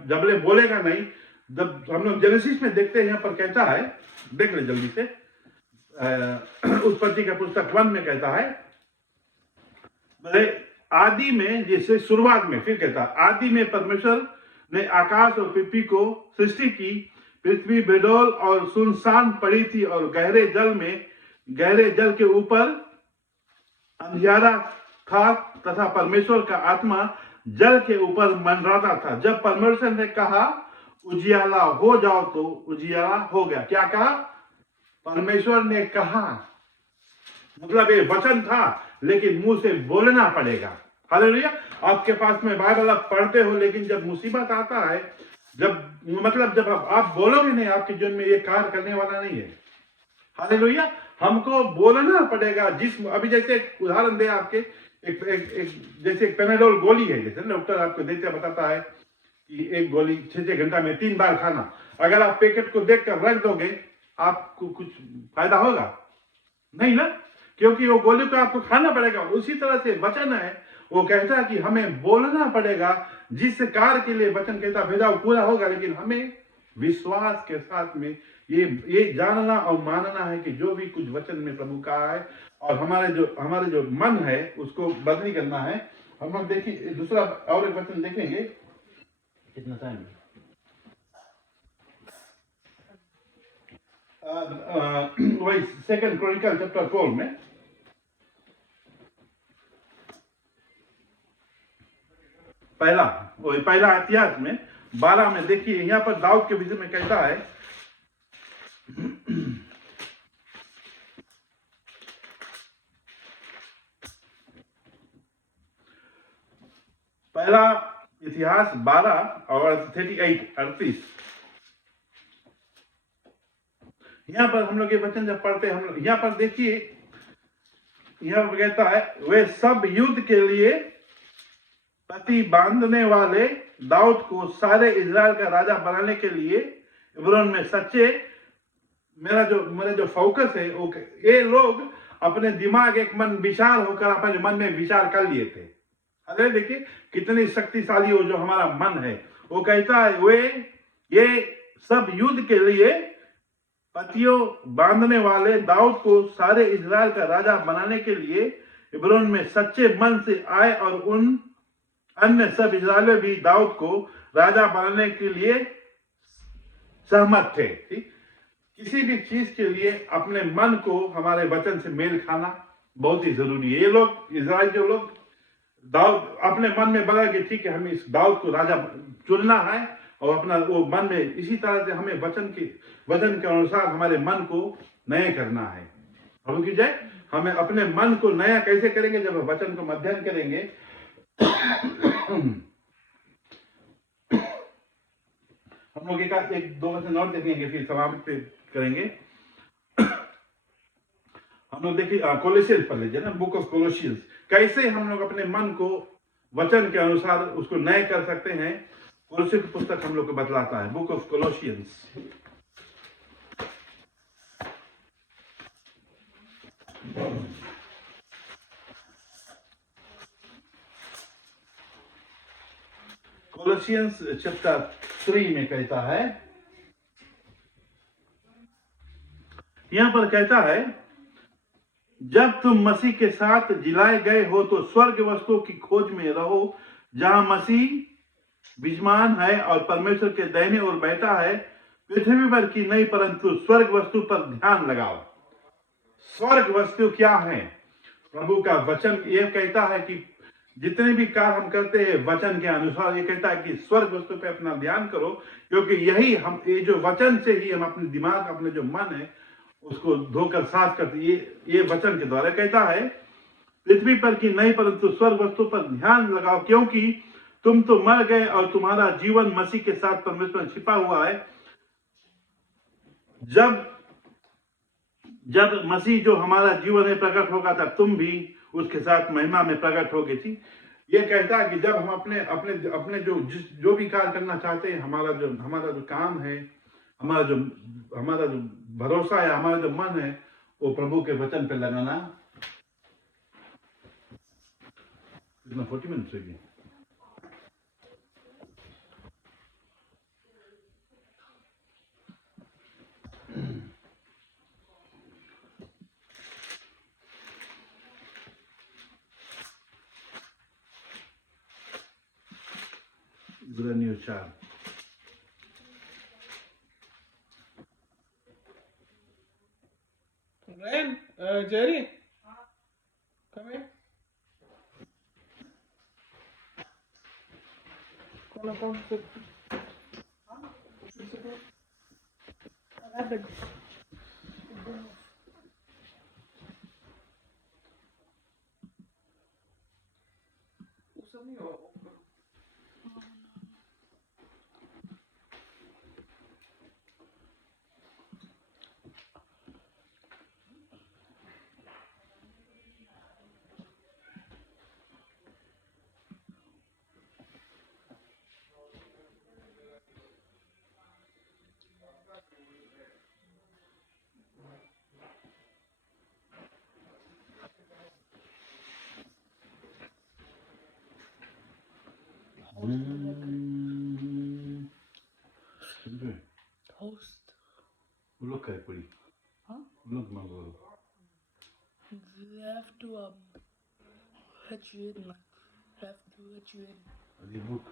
जबले बोलेगा नहीं। जब हम लोग जेनेसिस में देखते हैं, यहाँ पर कहता है, देख ले जल्दी से, उत्पत्ति का पुस्तक 1 में कहता है, आदि में, जैसे शुरुआत में, फिर कहता है आदि में परमेश्वर ने आकाश और पृथ्वी को सृष्टि की। पृथ्वी बेडौल और सुनसान पड़ी थी और गहरे जल के ऊपर अंधियारा था तथा परमेश्वर का आत्मा जल के ऊपर मंडराता था। जब परमेश्वर ने कहा उजियाला हो जाओ, तो उजियाला हो गया। क्या कहा? परमेश्वर ने कहा, मतलब ये वचन था, लेकिन मुंह से बोलना पड़ेगा। हालेलुया। आपके पास में बाइबल आप पढ़ते हो, लेकिन जब मुसीबत आता है, जब आप बोलोगे नहीं, आपके जीवन में ये कार्य करने वाला नहीं है। हालेलुया। हमको बोलना पड़ेगा। अभी जैसे एक उदाहरण दे आपके, जैसे एक पेनाडोल गोली है, जैसे डॉक्टर आपको देते बताता है कि एक गोली 6 घंटा में 3 बार खाना। अगर आप पैकेट को देखकर रख दोगे, आपको कुछ फायदा होगा नहीं ना, क्योंकि वो गोली को आपको खाना पड़ेगा। उसी तरह से वचन है, वो कहता है कि हमें बोलना पड़ेगा। जिस कार्य के लिए वचन कहता भेजा वो पूरा होगा, लेकिन हमें विश्वास के साथ में ये जानना और मानना है कि जो भी कुछ वचन में प्रभु कहा है, और हमारे जो मन है उसको बदली करना है। हम लोग देखिए दूसरा और एक वचन देखेंगे, कितना टाइम, वही 2 क्रॉनिकल चैप्टर 4 में, पहला वही पहला इतिहास में 12 में देखिए यहाँ पर दाऊद के विषय में कहता है। पहला इतिहास 12 और 38 यहाँ पर हम लोग ये वचन जब पढ़ते हैं, हम लोग यहाँ पर देखिए, यहाँ पर कहता है वे सब युद्ध के लिए पति बांधने वाले दाऊद को सारे इजराइल का राजा बनाने के लिए हेब्रोन में सच्चे, मेरा जो फोकस है वो, ये लोग अपने दिमाग एक मन विचार होकर अपने मन में विचार कर लिए थे। अरे देखिए कितनी शक्तिशाली हो जो हमारा मन है। वो कहता है वे ये सब युद्ध के लिए पतियों बांधने वाले दाऊद को सारे इजराइल का राजा बनाने के लिए हेब्रोन में सच्चे मन से आए और उन अन्य सब इजराइली भी दाऊद को राजा बनाने के लिए सहमत थे। ठीक, किसी भी चीज के लिए अपने मन को हमारे वचन से मेल खाना बहुत ही जरूरी है। ये लोग इजराइल जो लोग दाऊद अपने मन में बना कि ठीक है हमें इस दाऊद को राजा चुनना है और अपना वो मन में इसी तरह से हमें वचन के अनुसार हमारे मन को नया करना है। प्रभु की जय। हमें अपने मन को नया कैसे करेंगे? जब हम वचन को अध्ययन करेंगे। हम लोग एक दो वचन और देखेंगे फिर समाप्त करेंगे। हम लोग देखिए कोलोसियंस पढ़ लीजिए ना, बुक ऑफ कोलोसियंस। कैसे हम लोग अपने मन को वचन के अनुसार उसको नए कर सकते हैं, कोलोसियंस की पुस्तक हम लोग को बतलाता है। बुक ऑफ कोलोसियंस कोलोसियंस चैप्टर 3 में कहता है, यहां पर कहता है जब तुम मसीह के साथ जिलाए गए हो तो स्वर्ग वस्तुओं की खोज में रहो जहां मसीह विजमान है और परमेश्वर के दाहिने ओर बैठा है। पृथ्वी पर की नहीं परंतु स्वर्ग वस्तु पर ध्यान लगाओ। स्वर्ग वस्तु क्या है? प्रभु का वचन ये कहता है कि जितने भी कार्य हम करते हैं वचन के अनुसार, ये कहता है कि स्वर्ग वस्तु पे अपना ध्यान करो, क्योंकि यही हम ये जो वचन से ही हम अपने दिमाग, अपने जो मन है उसको धोकर साफ करते। ये वचन के द्वारा कहता है पृथ्वी पर की नहीं परंतु स्वर्ग वस्तु पर ध्यान लगाओ, क्योंकि तुम तो मर गए और तुम्हारा जीवन मसीह के साथ परमेश्वर में छिपा हुआ है। जब मसीह जो हमारा जीवन में प्रकट होगा तब तुम भी उसके साथ महिमा में प्रकट होगे। थी ये कहता है कि जब हम अपने जो भी कार्य करना चाहते हैं, हमारा जो काम है, हमारा जो भरोसा है, हमारा जो मन है, वो प्रभु के वचन पे लगाना। कितना 40 मिनट होगी? News 4 Ryan, Jerry, come here. Come, sit. Host. Look at pretty. Huh? Look, my girl. We have to let you in. We have to let you in. The book.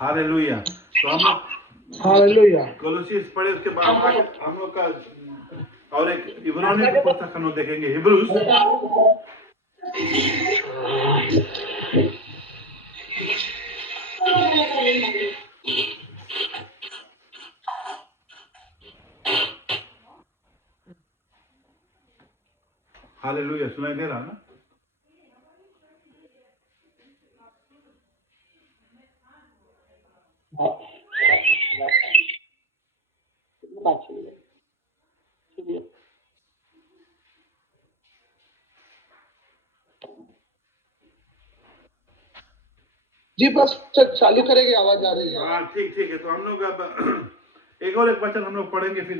Hallelujah. तो हम लोग Hallelujah. कोलोसियस पढ़े, उसके बाद आगे हम लोग का और एक इब्रानियों की पुस्तक हम लोग देखेंगे, हिब्रूस। हालेलुया, सुनाई दे रहा ना? जी बस चालू करेंगे, आवाज आ रही है। हाँ, ठीक ठीक है। तो हम लोग अब एक और एक वचन हम लोग पढ़ेंगे, फिर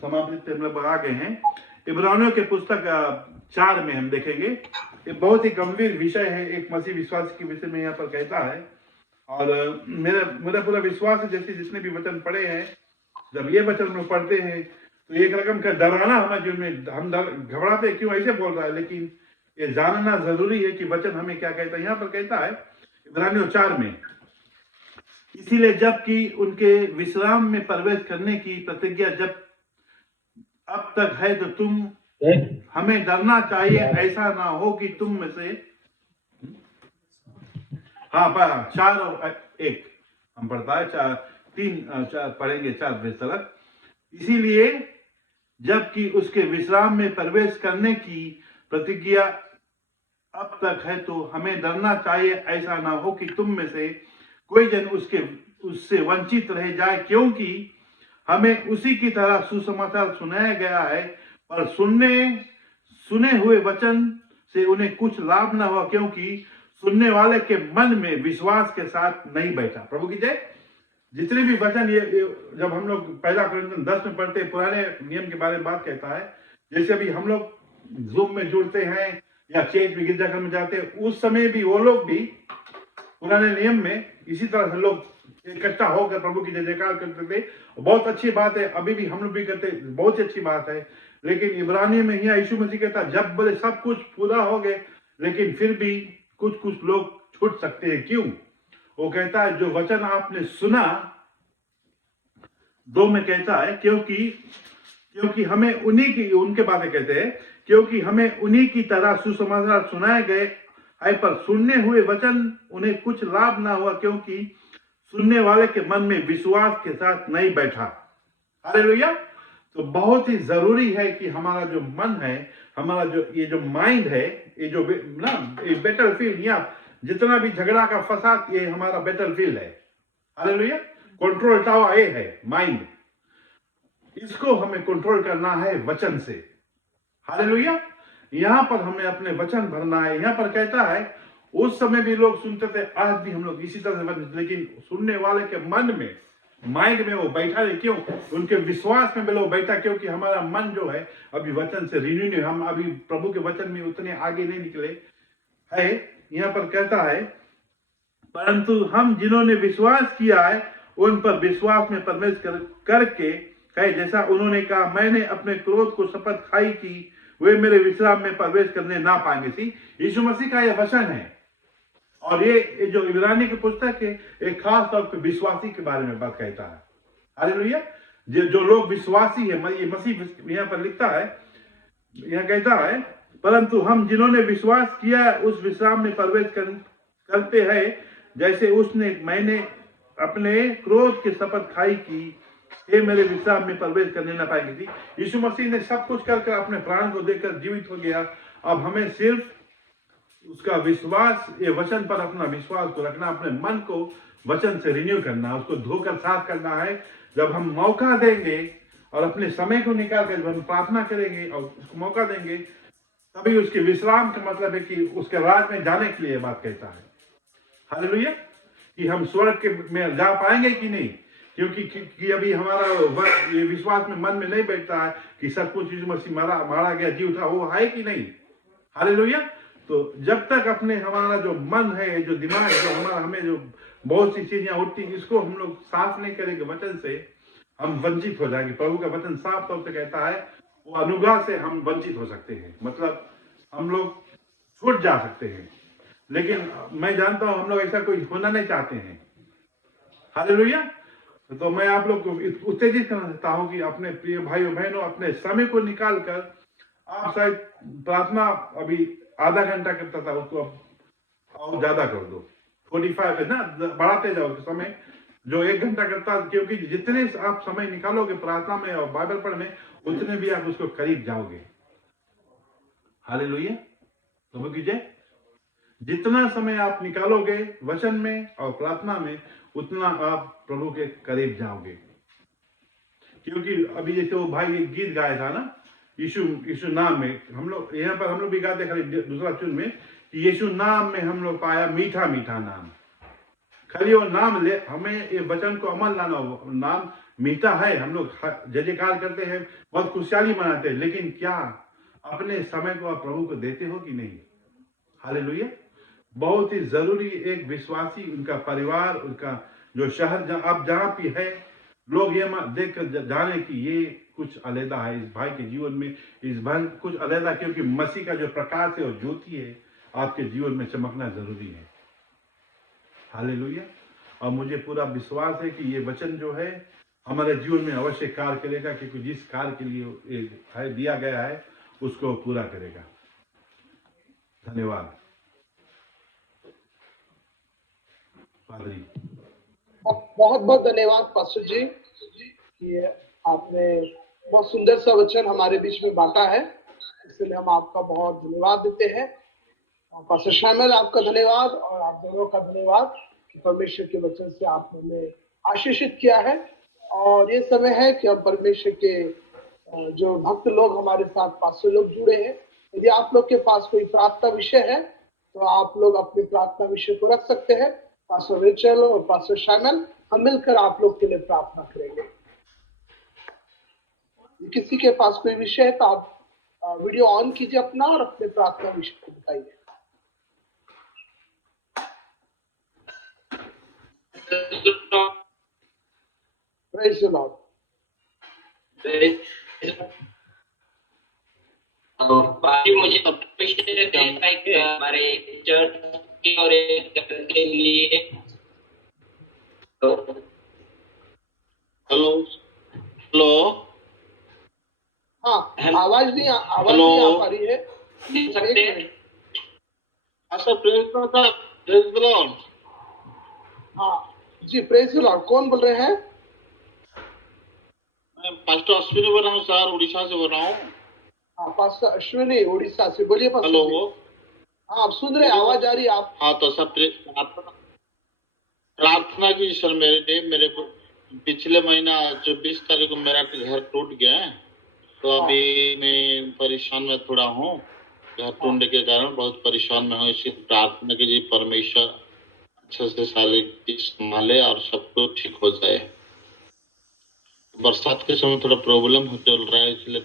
समाप्ति पे हम लोग आ गए हैं। इब्रानियों के पुस्तक 4 में हम देखेंगे। ये बहुत ही गंभीर विषय है, एक मसीह विश्वास के विषय में यहाँ पर कहता है। और मेरा मेरा पूरा विश्वास है, जैसे जितने भी वचन पढ़े हैं, जब ये वचन हम लोग पढ़ते हैं तो एक रकम का डराना हमारे जीवन में, हम घबराते क्यों ऐसे बोल रहा है, लेकिन ये जानना जरूरी है कि वचन हमें क्या कहता है। यहाँ पर कहता है इब्रानियों 4 में, इसीलिए जबकि उनके विश्राम में प्रवेश करने की प्रतिज्ञा जब अब तक है तो तुम हमें डरना चाहिए, ऐसा ना हो कि तुम में से, हाँ 4 और 1 हम पढ़ता है, 4 पढ़ेंगे 4 बजे तक। इसीलिए जबकि उसके विश्राम में प्रवेश करने की प्रतिज्ञा अब तक है तो हमें डरना चाहिए, ऐसा ना हो कि तुम में से कोई जन उससे वंचित रह जाए, क्योंकि हमें उसी की तरह सुसमाचार सुनाया गया है, पर सुने हुए वचन से उन्हें कुछ लाभ ना हुआ, क्योंकि सुनने वाले के मन में विश्वास के साथ नहीं बैठा। प्रभु की जय। जितने भी वचन ये जब हम लोग पहला कोरिन्थियों 10 में पढ़ते हैं, पुराने नियम के बारे में बात कहता है। जैसे अभी हम लोग जूम में जुड़ते हैं या चर्च में गिरजाघर में जाते हैं, उस समय भी वो लोग भी पुराने नियम में इसी तरह से लोग इकट्ठा होकर प्रभु की जय जयकार करते थे। बहुत अच्छी बात है, अभी भी हम लोग भी करते, बहुत अच्छी बात है। लेकिन इब्रानी में यहाँ यीशु मसीह कहता, जब बोले सब कुछ पूरा हो गए, लेकिन फिर भी कुछ कुछ लोग छूट सकते हैं। क्यों? वो कहता है जो वचन आपने सुना, 2 में कहता है, क्योंकि हमें उन्हीं की, उनके बातें कहते हैं, क्योंकि हमें उन्हीं की तरह सुसमाचार सुनाए गए है, पर सुनने हुए वचन उन्हें कुछ लाभ ना हुआ, क्योंकि सुनने वाले के मन में विश्वास के साथ नहीं बैठा। हालेलुया। तो बहुत ही जरूरी है कि हमारा जो मन है, हमारा जो ये जो माइंड है, ये जो ना बैटल फील्ड, या जितना भी झगड़ा का फसाद, ये हमारा बैटल फील्ड है। हालेलुया। कंट्रोल टावर ये है माइंड, इसको हमें कंट्रोल करना है वचन से। हालेलुया। यहाँ पर हमें अपने वचन भरना है। यहाँ पर कहता है उस समय भी लोग सुनते थे, आज भी हम लोग इसी तरह से, लेकिन सुनने वाले के मन में, माइंड में वो बैठा नहीं। क्यों? उनके विश्वास में वो बैठा, क्योंकि हमारा मन जो है अभी वचन से रिन्यू नहीं, हम अभी प्रभु के वचन में उतने आगे नहीं निकले है। यहाँ पर कहता है, परंतु हम जिन्होंने विश्वास किया है उन पर विश्वास में प्रवेश करके कहे, जैसा उन्होंने कहा, मैंने अपने क्रोध को शपथ खाई कि वे मेरे विश्राम में प्रवेश करने ना पाएंगे। सी यीशु मसीह का यह वचन है। और ये जो इब्रानी की पुस्तक है, एक खास तौर पर विश्वासी के बारे में बात कहता है। हालेलुया। जो लोग विश्वासी है, ये मसीह यहाँ पर लिखता है, यहाँ कहता है, परंतु हम जिन्होंने विश्वास किया उस विश्राम में प्रवेश करते हैं, जैसे मैंने अपने क्रोध की शपथ खाई कि ये मेरे विश्राम में प्रवेश करने न पाएंगे। थी यीशु मसीह ने सब कुछ करके अपने प्राण को देकर जीवित हो गया। अब हमें सिर्फ उसका विश्वास, ये वचन पर अपना विश्वास को रखना, अपने मन को वचन से रिन्यू करना, उसको धोकर साफ करना है। जब हम मौका देंगे और अपने समय को निकाल कर जब हम प्रार्थना करेंगे और उसको मौका देंगे, तभी उसके विश्राम का मतलब है कि उसके राज में जाने के लिए बात कहता है। हालेलुया। कि हम स्वर्ग के में जा पाएंगे कि नहीं, क्योंकि अभी हमारा ये विश्वास में मन में नहीं बैठता है कि सब कुछ यीशु मसीह मारा गया, जी उठा, वो है कि नहीं। हालेलुया। तो जब तक अपने हमारा जो मन है, जो दिमाग, जो हमारा, हमें जो बहुत सी चीजें उठती, इसको हम लोग साफ नहीं करेंगे वचन से, हम वंचित हो जाएंगे। प्रभु का वचन साफ तौर से कहता है, वो अनुग्रह से हम वंचित हो सकते हैं, मतलब हम लोग छूट जा सकते हैं। लेकिन मैं जानता हूं हम लोग ऐसा कोई होना नहीं चाहते हैं। हालेलुया। तो मैं आप लोग को उत्तेजित करना चाहता हूं कि अपने प्रिय भाइयों बहनों अपने समय को निकाल कर, आप शायद प्रार्थना अभी आधा घंटा करता था उसको अब और ज्यादा कर दो, 45 है ना, बढ़ाते जाओ समय, जो 1 घंटा करता, क्योंकि जितने आप समय निकालोगे प्रार्थना में और बाइबल पढ़ने, उतने भी आप उसको करीब जाओगे। हालेलुया। प्रभु की जय। जितना समय आप निकालोगे वचन में और प्रार्थना में, उतना आप प्रभु के करीब जाओगे। क्योंकि अभी जैसे वो भाई एक गीत गाया था ना, यीशु यीशु नाम में, हम लोग यहाँ पर हम लोग भी गाते खाली दूसरा चुन में कि यीशु नाम में हम लोग पाया मीठा मीठा नाम। खाली वो नाम ले, हमें ये वचन को अमल लाना हो। नाम मीठा है, हम लोग जय जयकार करते हैं, बहुत खुशहाली मनाते हैं, लेकिन क्या अपने समय को आप प्रभु को देते हो कि नहीं? हालेलुया। बहुत ही जरूरी एक विश्वासी, उनका परिवार, उनका जो शहर आप जहां भी है, लोग ये देख कर जाने कि ये कुछ अलग है इस भाई के जीवन में, इस भाई कुछ अलग है, क्योंकि मसीह का जो प्रकाश है और ज्योति है आपके जीवन में चमकना जरूरी है। हालेलुया। और मुझे पूरा विश्वास है कि ये वचन जो है हमारे जीवन में अवश्य कार्य करेगा, क्योंकि जिस कार्य के लिए ये दिया गया है उसको पूरा करेगा। धन्यवाद पादरी। बहुत बहुत धन्यवाद पास्टर जी कि आपने बहुत सुंदर सा वचन हमारे बीच में बांटा है, इसलिए हम आपका बहुत धन्यवाद देते हैं। पास्टर शामिल आपका धन्यवाद, और आप दोनों का धन्यवाद कि परमेश्वर के वचन से आपने हमें आशीषित किया है। और ये समय है कि हम परमेश्वर के जो भक्त लोग हमारे साथ पास्टर लोग जुड़े हैं, यदि आप लोग के पास कोई प्रार्थना विषय है तो आप लोग अपने प्रार्थना विषय को रख सकते हैं। पास्टर रेचल और पास्टर शामिल, हम मिलकर आप लोग के लिए प्रार्थना करेंगे। किसी के पास कोई विषय है तो आप वीडियो ऑन कीजिए अपना और अपने प्रार्थना विषय को बताइए। Praise the Lord. बाकी मुझे हमारे चर्च की और के लिए हेलो हेलो हाँ, आवाज नहीं आ पा रही है। Praise the Lord. हाँ जी, प्रेज द लॉर्ड। कौन बोल रहे हैं? मैं पास्टर अश्विनी बोल रहा हूँ सर, उड़ीसा से बोल रहा हूँ। हाँ, पास्टर अश्विनी उड़ीसा से, बोलिए पास्टर। हेलो। हाँ, आप सुन रहे हैं, आवाज आ रही है आप? हाँ तो सब प्रार्थना की सर मेरे को पिछले महीना 24 तारीख को मेरा घर टूट गया है, तो अभी मैं परेशान में थोड़ा हूँ, घर टूटने के कारण बहुत परेशान में हूँ। इसी प्रार्थना कीजिए परमेश्वर अच्छे से सारे संभाले और सब कुछ ठीक हो जाए। बरसात के समय थोड़ा प्रॉब्लम हो चल रहा है, इसलिए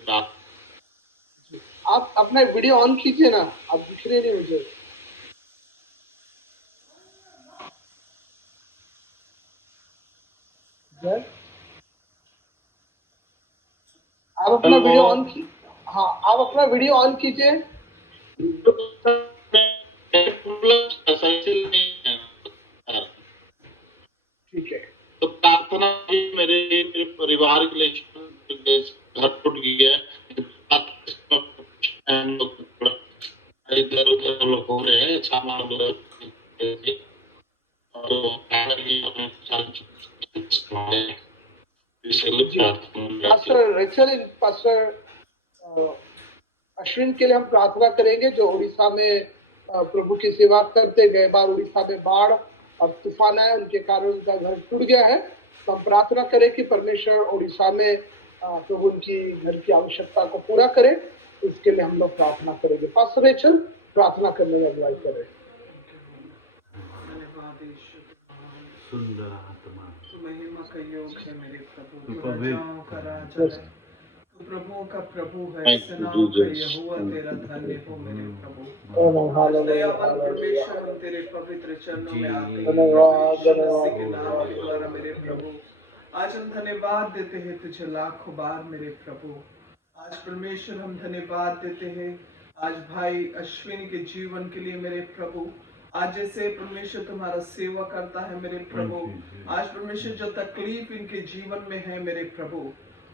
आप अपना वीडियो ऑन कीजिए ना, आप दिख रहे नहीं मुझे। आप अपना वीडियो ऑन की, हाँ आप अपना वीडियो ऑन कीजिए। ठीक है, तो प्रार्थना मेरे परिवार के लिए, घर टूट गया इधर उधर लोग हो रहे हैं, सामान पास्टर अश्विन के लिए हम प्रार्थना करेंगे, जो उड़ीसा में प्रभु की सेवा करते गए बार उड़ीसा में बाढ़ और तूफान आया, उनके कारण उनका घर टूट गया है। तो हम प्रार्थना करें कि परमेश्वर उड़ीसा में प्रभु उनकी घर की आवश्यकता को पूरा करे। इसके लिए हम लोग प्रार्थना करेंगे। पास्टर रेचल प्रार्थना करने में अगुवाई करें। सुंदर आत्मा, महिमा का योग है मेरे प्रभु, तू राजाओं का राजा है, तू प्रभुओं का प्रभु है, सेनाओं का यहोवा तेरा धन्य हो मेरे प्रभु। आज दयावान परमेश्वर, हम तेरे पवित्र चरणों में आते हैं यीशु मसीह के नाम के द्वारा मेरे प्रभु। आज हम धन्यवाद देते हैं तुझे लाखों बार मेरे प्रभु। आज परमेश्वर हम धन्यवाद देते हैं आज भाई अश्विनी के जीवन के लिए मेरे प्रभु। आज जैसे परमेश्वर तुम्हारा सेवा करता है मेरे प्रभु, Thank you, Jesus. आज परमेश्वर जो तकलीफ इनके जीवन में है मेरे प्रभु,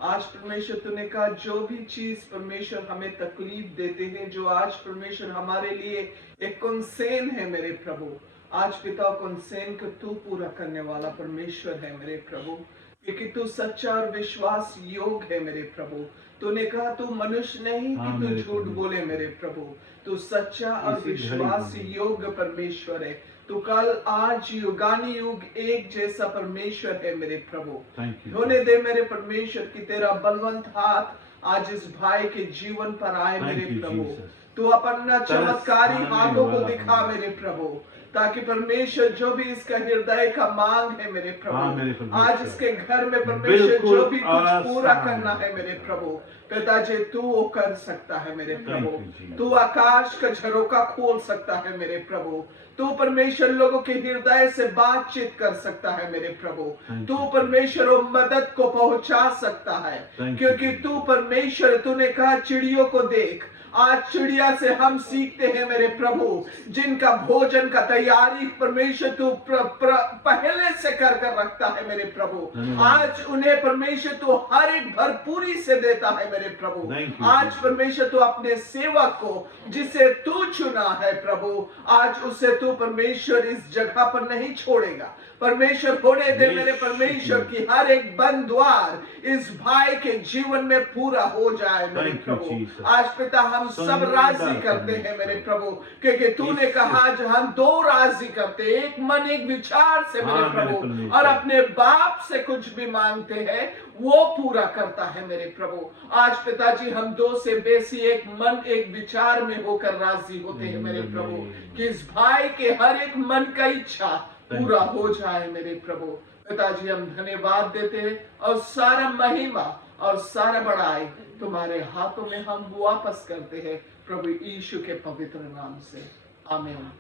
आज परमेश्वर तूने कहा जो भी चीज परमेश्वर हमें तकलीफ देते हैं, जो आज परमेश्वर हमारे लिए एक कंसेन है मेरे प्रभु, आज पिता कंसेन को तू पूरा करने वाला परमेश्वर है मेरे प्रभु, क्योंकि तू सच्चा और विश्वास योग है मेरे प्रभु। तूने कहा तू मनुष्य नहीं हाँ, कि तू मेरे झूठ प्रभु। बोले मेरे प्रभु, तू सच्चा और इसी घड़ी विश्वास में। योग्य परमेश्वर है। तू कल आज युगानी युग एक जैसा परमेश्वर है मेरे प्रभु। Thank you. होने दे मेरे परमेश्वर की तेरा बलवंत हाथ आज इस भाई के जीवन पर आए Thank मेरे you, प्रभु। Jesus. तू अपना चमत्कारी खाने हाथों को वाला दिखा परमेश्वर। मेरे प्रभु, ताकि परमेश्वर जो भी इसका हृदय का मांग है मेरे हाँ, मेरे प्रभु, परमेश्वर। आज इसके घर में परमेश्वर बिल्कुल जो भी कुछ पूरा आसान। करना है मेरे प्रभु, पिताजी तू वो कर सकता है मेरे प्रभु। you, Jesus. तू आकाश का झरोका खोल सकता है मेरे प्रभु। तू परमेश्वर लोगों के हृदय से बातचीत कर सकता है मेरे प्रभु। Thank तू you. परमेश्वर वो मदद को पहुंचा सकता है, Thank you, क्योंकि Jesus. तू परमेश्वर, तूने कहा चिड़ियों को देख। आज चिड़िया से हम सीखते हैं मेरे प्रभु, जिनका भोजन का तैयारी परमेश्वर तू पहले से कर कर रखता है मेरे प्रभु। धन्यवाद। आज उन्हें परमेश्वर तू हर एक भरपूरी से देता है मेरे प्रभु। Thank you, आज Jesus. परमेश्वर तू अपने सेवक को जिसे तू चुना है प्रभु, आज उसे तू परमेश्वर इस जगह पर नहीं छोड़ेगा। परमेश्वर होने दे Yes, मेरे परमेश्वर की हर एक बंद द्वार इस भाई के जीवन में पूरा हो जाए मेरे Thank you, प्रभु। Jesus. आज पिता हम सब सुंदर राजी करते हैं मेरे प्रभु, क्योंकि तूने Yes. कहा आज हम दो राजी करते, एक मन एक विचार से मेरे हाँ, मेरे प्रभु, परमेश्वर। और अपने बाप से कुछ भी मांगते हैं वो पूरा करता है मेरे प्रभु। आज पिताजी हम दो से बेसी एक मन एक विचार में होकर राजी होते हैं मेरे प्रभु, कि इस भाई के हर एक मन का इच्छा पूरा हो जाए मेरे प्रभु। पिताजी हम धन्यवाद देते हैं और सारा महिमा और सारा बड़ाई तुम्हारे हाथों में हम वापस करते हैं प्रभु यीशु के पवित्र नाम से, आमीन।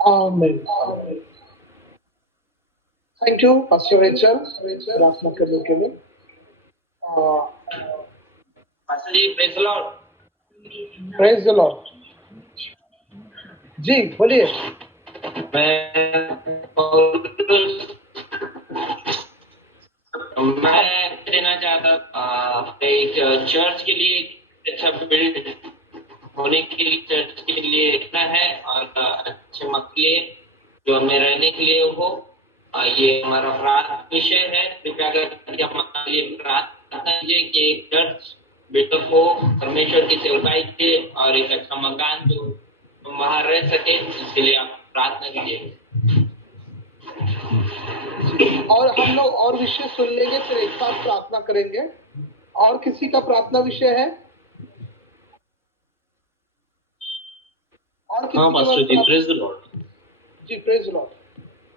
आमीन। थैंक यू पास्टर रेचल प्रार्थना करने के लिए। Pastor ji praise the lord. Praise the Lord. जी बोलिए। मैं देना चाहता था एक चर्च के लिए अच्छा बिल्ड होने के लिए, चर्च के लिए इतना है और अच्छे मत के लिए जो हमें रहने के लिए हो। ये हमारा प्रार्थना विषय है। कृपया करके हमारे लिए प्रार्थना कीजिए कि चर्च बिल्ड हो परमेश्वर की सेवकाई के और एक अच्छा मकान जो वहाँ रह सके, इसके लिए आप प्रार्थना कीजिए। और हम लोग और विषय सुन लेंगे, फिर एक साथ प्रार्थना करेंगे। और किसी का प्रार्थना विषय है? और किसी हाँ के पास्टर जी पास? Praise the Lord. जी प्रेज द लॉर्ड।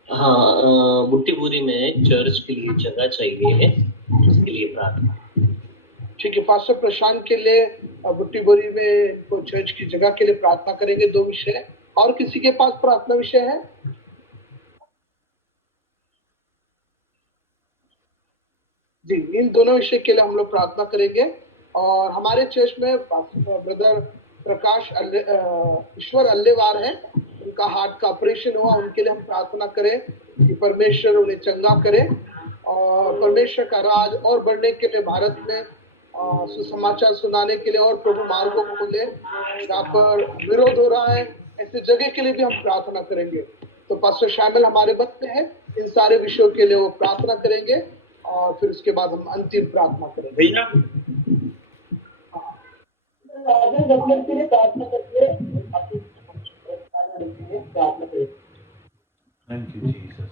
हाँ बुट्टीपुरी में चर्च के लिए जगह चाहिए है, उसके लिए प्रार्थना। ठीक है, पास्टर प्रशांत के लिए बुट्टीबोरी में को चर्च की जगह के लिए प्रार्थना करेंगे। दो विषय। और किसी के पास प्रार्थना विषय है? जी, इन दोनों विषय के लिए हम लोग प्रार्थना करेंगे। और हमारे चर्च में ब्रदर प्रकाश ईश्वर अल्लेवार है, उनका हार्ट का ऑपरेशन हुआ, उनके लिए हम प्रार्थना करें कि परमेश्वर उन्हें चंगा करे और परमेश्वर का राज और बढ़ने के लिए भारत में सुसमाचार सुनाने के लिए और प्रभु मार्गों को खोले। जहाँ पर विरोध हो रहा है ऐसे जगह के लिए भी हम प्रार्थना करेंगे। तो पास्टर शामिल हमारे मत में है, इन सारे विषयों के लिए वो प्रार्थना करेंगे और फिर उसके बाद हम अंतिम प्रार्थना करेंगे। भैया थैंक यू जीसस।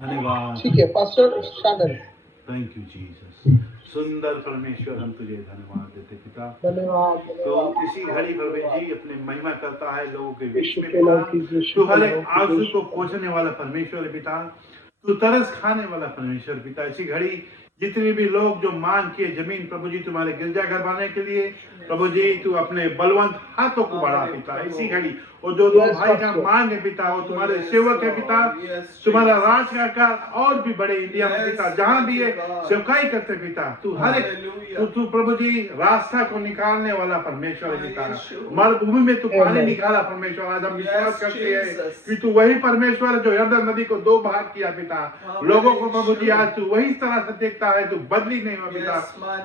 धन्यवाद। ठीक है पास्टर शामिल। Thank you Jesus. सुंदर परमेश्वर हम तुझे धन्यवाद देते पिता। धन्यवाद। तो इसी घड़ी परमेश्वर जी अपने महिमा करता है लोगों के बीच यीशु में के नाम की पिता। यीशु तू हर के एक नाम की आंसू यीशु। को पोंछने वाला परमेश्वर है पिता। तू तरस खाने वाला परमेश्वर पिता। इसी घड़ी जितने भी लोग जो मांग किए जमीन प्रभु जी तुम्हारे गिरजाघर बनाने के लिए, प्रभु जी तू अपने बलवंत हाथों को बढ़ा पिता इसी घड़ी। और जो Yes, भाई का Pastor. मांग है पिता, वो तुम्हारे सेवक है पिता, तुम्हारा राज का आकार और भी बड़े इंडिया में पिता, जहां भी ये सेवकाई करते पिता, तू हर एक तू प्रभु जी रास्ता को निकालने वाला परमेश्वर है पिता। मरुभूमि में तू पानी निकाला परमेश्वर। आज हम विश्वास करते हैं कि तू वही परमेश्वर है जो यरदन नदी को 2 भाग किया पिता। लोगों को प्रभु जी आज तू वही तरह से देखता है, तू बदली नहीं हुआ पिता।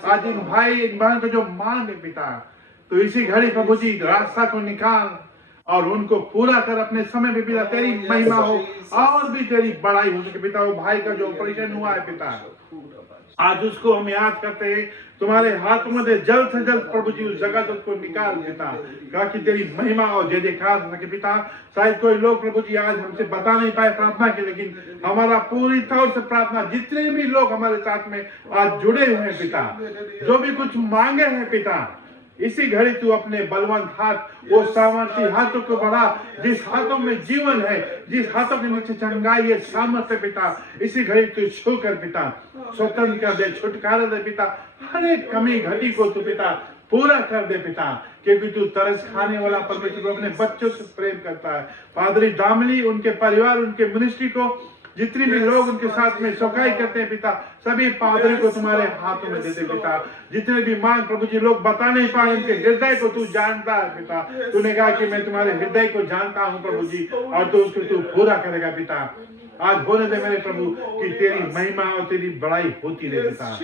आज इन भाई इन बहन को जो मांग है पिता, तो इसी घड़ी प्रभु जी रास्ता को निकाल और उनको पूरा कर अपने समय में पिता। तेरी महिमा हो और भी तेरी बड़ाई हो सके पिता। वो भाई का जो ऑपरेशन हुआ है पिता, आज उसको हम याद करते हैं, तुम्हारे हाथों में दे, जल्द से जल्द प्रभु जी उस जगह से उसको निकाल देता, ताकि तेरी महिमा और जय जयकार हो सके पिता। शायद कोई लोग प्रभु जी आज हमसे बता नहीं पाए प्रार्थना के, लेकिन हमारा पूरी तौर से प्रार्थना, जितने भी लोग हमारे साथ में आज जुड़े हुए हैं पिता, जो भी कुछ मांगे हैं पिता, इसी घड़ी तू अपने बलवंत हाथ, वो सामर्थ्य हाथों को बढ़ा, जिस हाथों में जीवन है, जिस हाथों के नीचे चंगाई है, सामर्थ्य पिता, इसी घड़ी तू छू कर पिता स्वतंत्र कर दे, छुटकारा दे पिता। हर एक कमी घटी को तू पिता पूरा कर दे पिता, क्योंकि तू तरस खाने वाला परमेश्वर अपने बच्चों से प्रेम करता है। पादरी दामली, उनके परिवार, उनके मिनिस्ट्री को, जितने भी लोग उनके साथ में सौगाई करते हैं पिता, सभी पादरी को तुम्हारे हाथों में देते पिता। जितने भी मांग प्रभु जी लोग बता नहीं पाए, उनके हृदय को तू जानता है पिता। तूने कहा कि मैं तुम्हारे हृदय को जानता हूँ प्रभु जी, और तू उसको तू पूरा करेगा पिता। आज होने दे मेरे प्रभु कि तेरी महिमा और तेरी बड़ाई होती रहे पिता।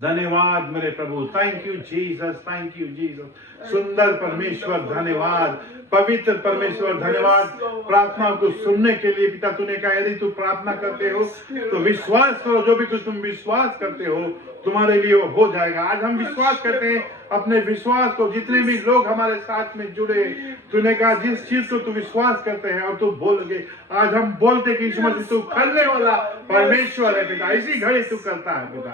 धन्यवाद मेरे प्रभु, thank you Jesus, thank you Jesus. सुंदर परमेश्वर धन्यवाद, पवित्र परमेश्वर धन्यवाद, प्रार्थना को सुनने के लिए पिता। तूने कहा यदि तू प्रार्थना करते हो तो विश्वास करो, जो भी कुछ तुम विश्वास करते हो तुम्हारे लिए वो हो जाएगा। आज हम विश्वास करते हैं, अपने विश्वास को, जितने भी लोग हमारे साथ में जुड़े, तूने कहा जिस चीज को तू विश्वास करते हैं और तू बोलोगे, आज हम बोलते कि यीशु मसीह तू करने वाला परमेश्वर है पिता। इसी घड़ी तू करता है पिता,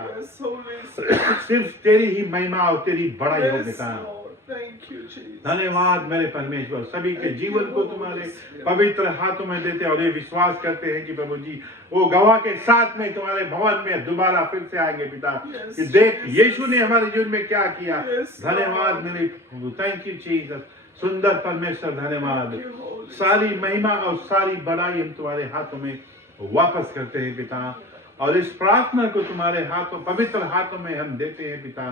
सिर्फ तेरी ही महिमा और तेरी बड़ाई हो पिता। धन्यवाद मेरे परमेश्वर, सभी के जीवन को तुम्हारे पवित्र हाथों में देते और ये विश्वास करते हैं कि प्रभु जी वो गवाह के साथ में तुम्हारे भवन में दोबारा फिर से आएंगे पिता, कि देख यीशु ने हमारे जीवन में क्या किया। धन्यवाद मेरे प्रभु, थैंक यू जीसस। सुंदर परमेश्वर धन्यवाद, सारी महिमा और सारी बड़ाई हम तुम्हारे हाथों में वापस करते हैं पिता, और इस प्रार्थना को तुम्हारे हाथों, पवित्र हाथों में हम देते हैं पिता,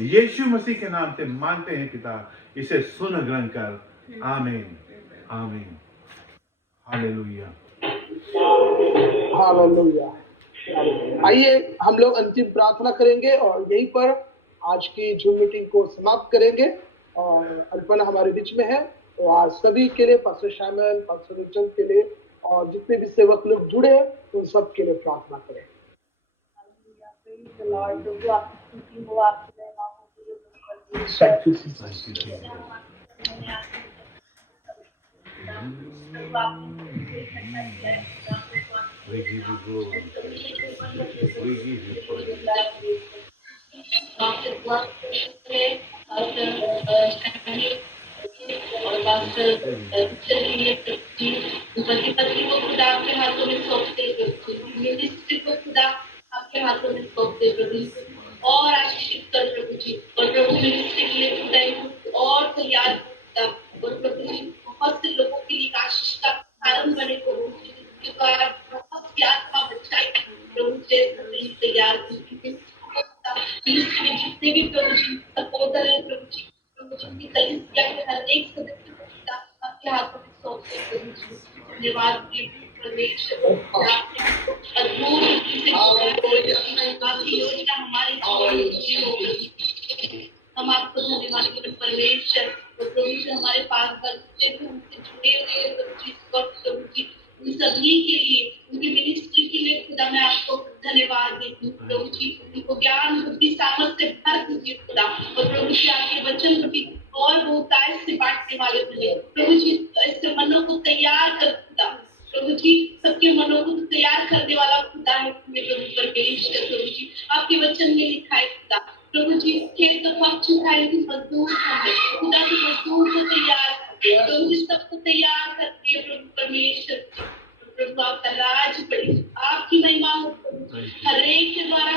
यीशु मसीह के नाम से मानते हैं पिता। इसे सुन ग्रहण कर, आमीन आमीन, हालेलुया हालेलुया। आइए हम लोग अंतिम प्रार्थना करेंगे और यहीं पर आज की जूम मीटिंग को समाप्त करेंगे। और अर्पण हमारे बीच में है, तो आज सभी के लिए, पास्टर शामिल, पास्टर रिचर्ड के लिए और जितने भी सेवक लोग जुड़े हैं उन सब के लिए प्रार्थना करें। We give you glory. We give you praise. और पास्टर पति को खुदा आपके हाथों में सौंपते मिनिस्ट्री को खुदा आपके हाथों में सौंपते प्रभु, और आशीषित कर प्रभु जी, और प्रभु मिनिस्ट्री के लिए खुदा और तैयार करता, और प्रभु जी बहुत से लोगों के लिए आशीष का कारण बने प्रभु जी, जिसके द्वारा बहुत सी आत्मा बचाई प्रभु जी तैयार मिनिस्ट्री में जितने भी प्रभु जी सपोर्टर है प्रभु जी, जितनी कलीसिया के हर एक सदस्य को आपके हाथों में सौंपते प्रभु जी। धन्यवाद परमेश्वर, अद्भुत आपकी योजना हमारे जीवन में, हम आपको धन्यवाद करें परमेश्वर। तो प्रभु जी हमारे पास बच्चे भी उनसे जुड़े हुए प्रभु जी, प्रभु जी उन सभी के लिए, उनकी मिनिस्ट्री के लिए खुदा मैं आपको धन्यवाद देती हूँ प्रभु जी। उनको ज्ञान बुद्धि सामर्थ्य से भर दीजिए खुदा, और प्रभु जी आपके वचन की और बहुतायत से बांटने वाले बने प्रभु जी। ऐसे मनों को तैयार कर खुदा, प्रभु जी सबके मनों को तैयार करने वाला खुदा है प्रभु परमेश्वर। प्रभु जी आपके वचन में लिखा है खुदा, प्रभु जी खेत का पक्ष उठाए कि मजदूर खुदा के मजदूर को तैयार, प्रभु जी सबको तैयार करती है प्रभु परमेश्वर। प्रभु आपका राज बड़ी, आपकी महिमा हो हर एक के द्वारा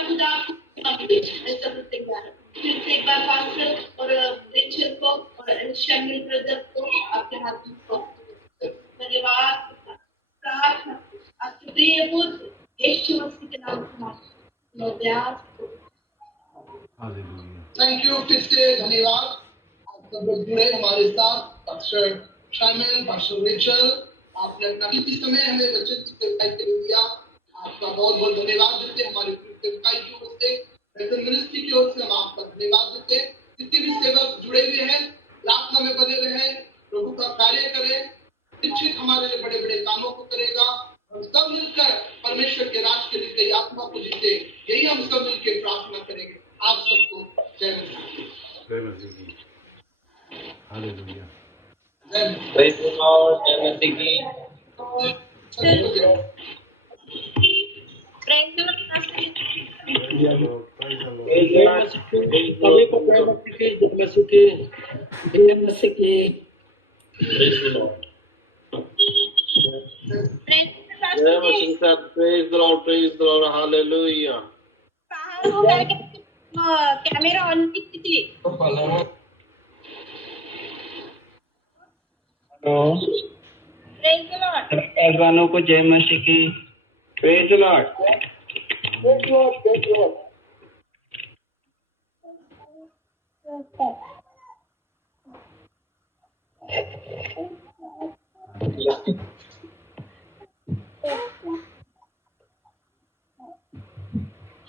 प्रिय पुत्र यीशु मसीह के नाम से मांगते हालेलुया। Thank you. फिर से धन्यवाद आप सब लोग जुड़े हमारे साथ। पास्टर शामिल, पास्टर रिचल, आपने अपना कीमती समय हमें वचन की सेवकाई के लिए दिया। आपका बहुत बहुत धन्यवाद देते हैं। हमारी सेवकाई की ओर से, बेथल मिनिस्ट्री की ओर से हम आपका धन्यवाद देते हैं। जितने भी सेवक जुड़े हुए हैं, प्रार्थना में बने रहे, प्रभु का कार्य करें, निश्चित हमारे लिए बड़े बड़े कामों को करेगा। हम सब मिलकर परमेश्वर के राज के लिए कई आत्मा को जीते, यही हम सब मिलकर प्रार्थना करेंगे। आप सबको जय मसीह। जय मसीह। हालेलुया। जय मसीह। Praise the Lord, जय मसीह की। सभी को जय मसीह की, जय मसीह की, जय मसीह की। Praise the Lord. जय मसीह का। Praise the lord, praise the lord, hallelujah. Camera on कीजिए। Hello, praise the lord. पहलवानों को जय मसीह की। Praise the lord.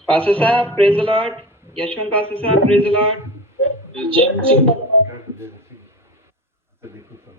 पास्टर साहब praise the lord. Yashwant pastor साहब प्रेज द लॉर्ड। जय मसीह। जय मसीह। देखो सब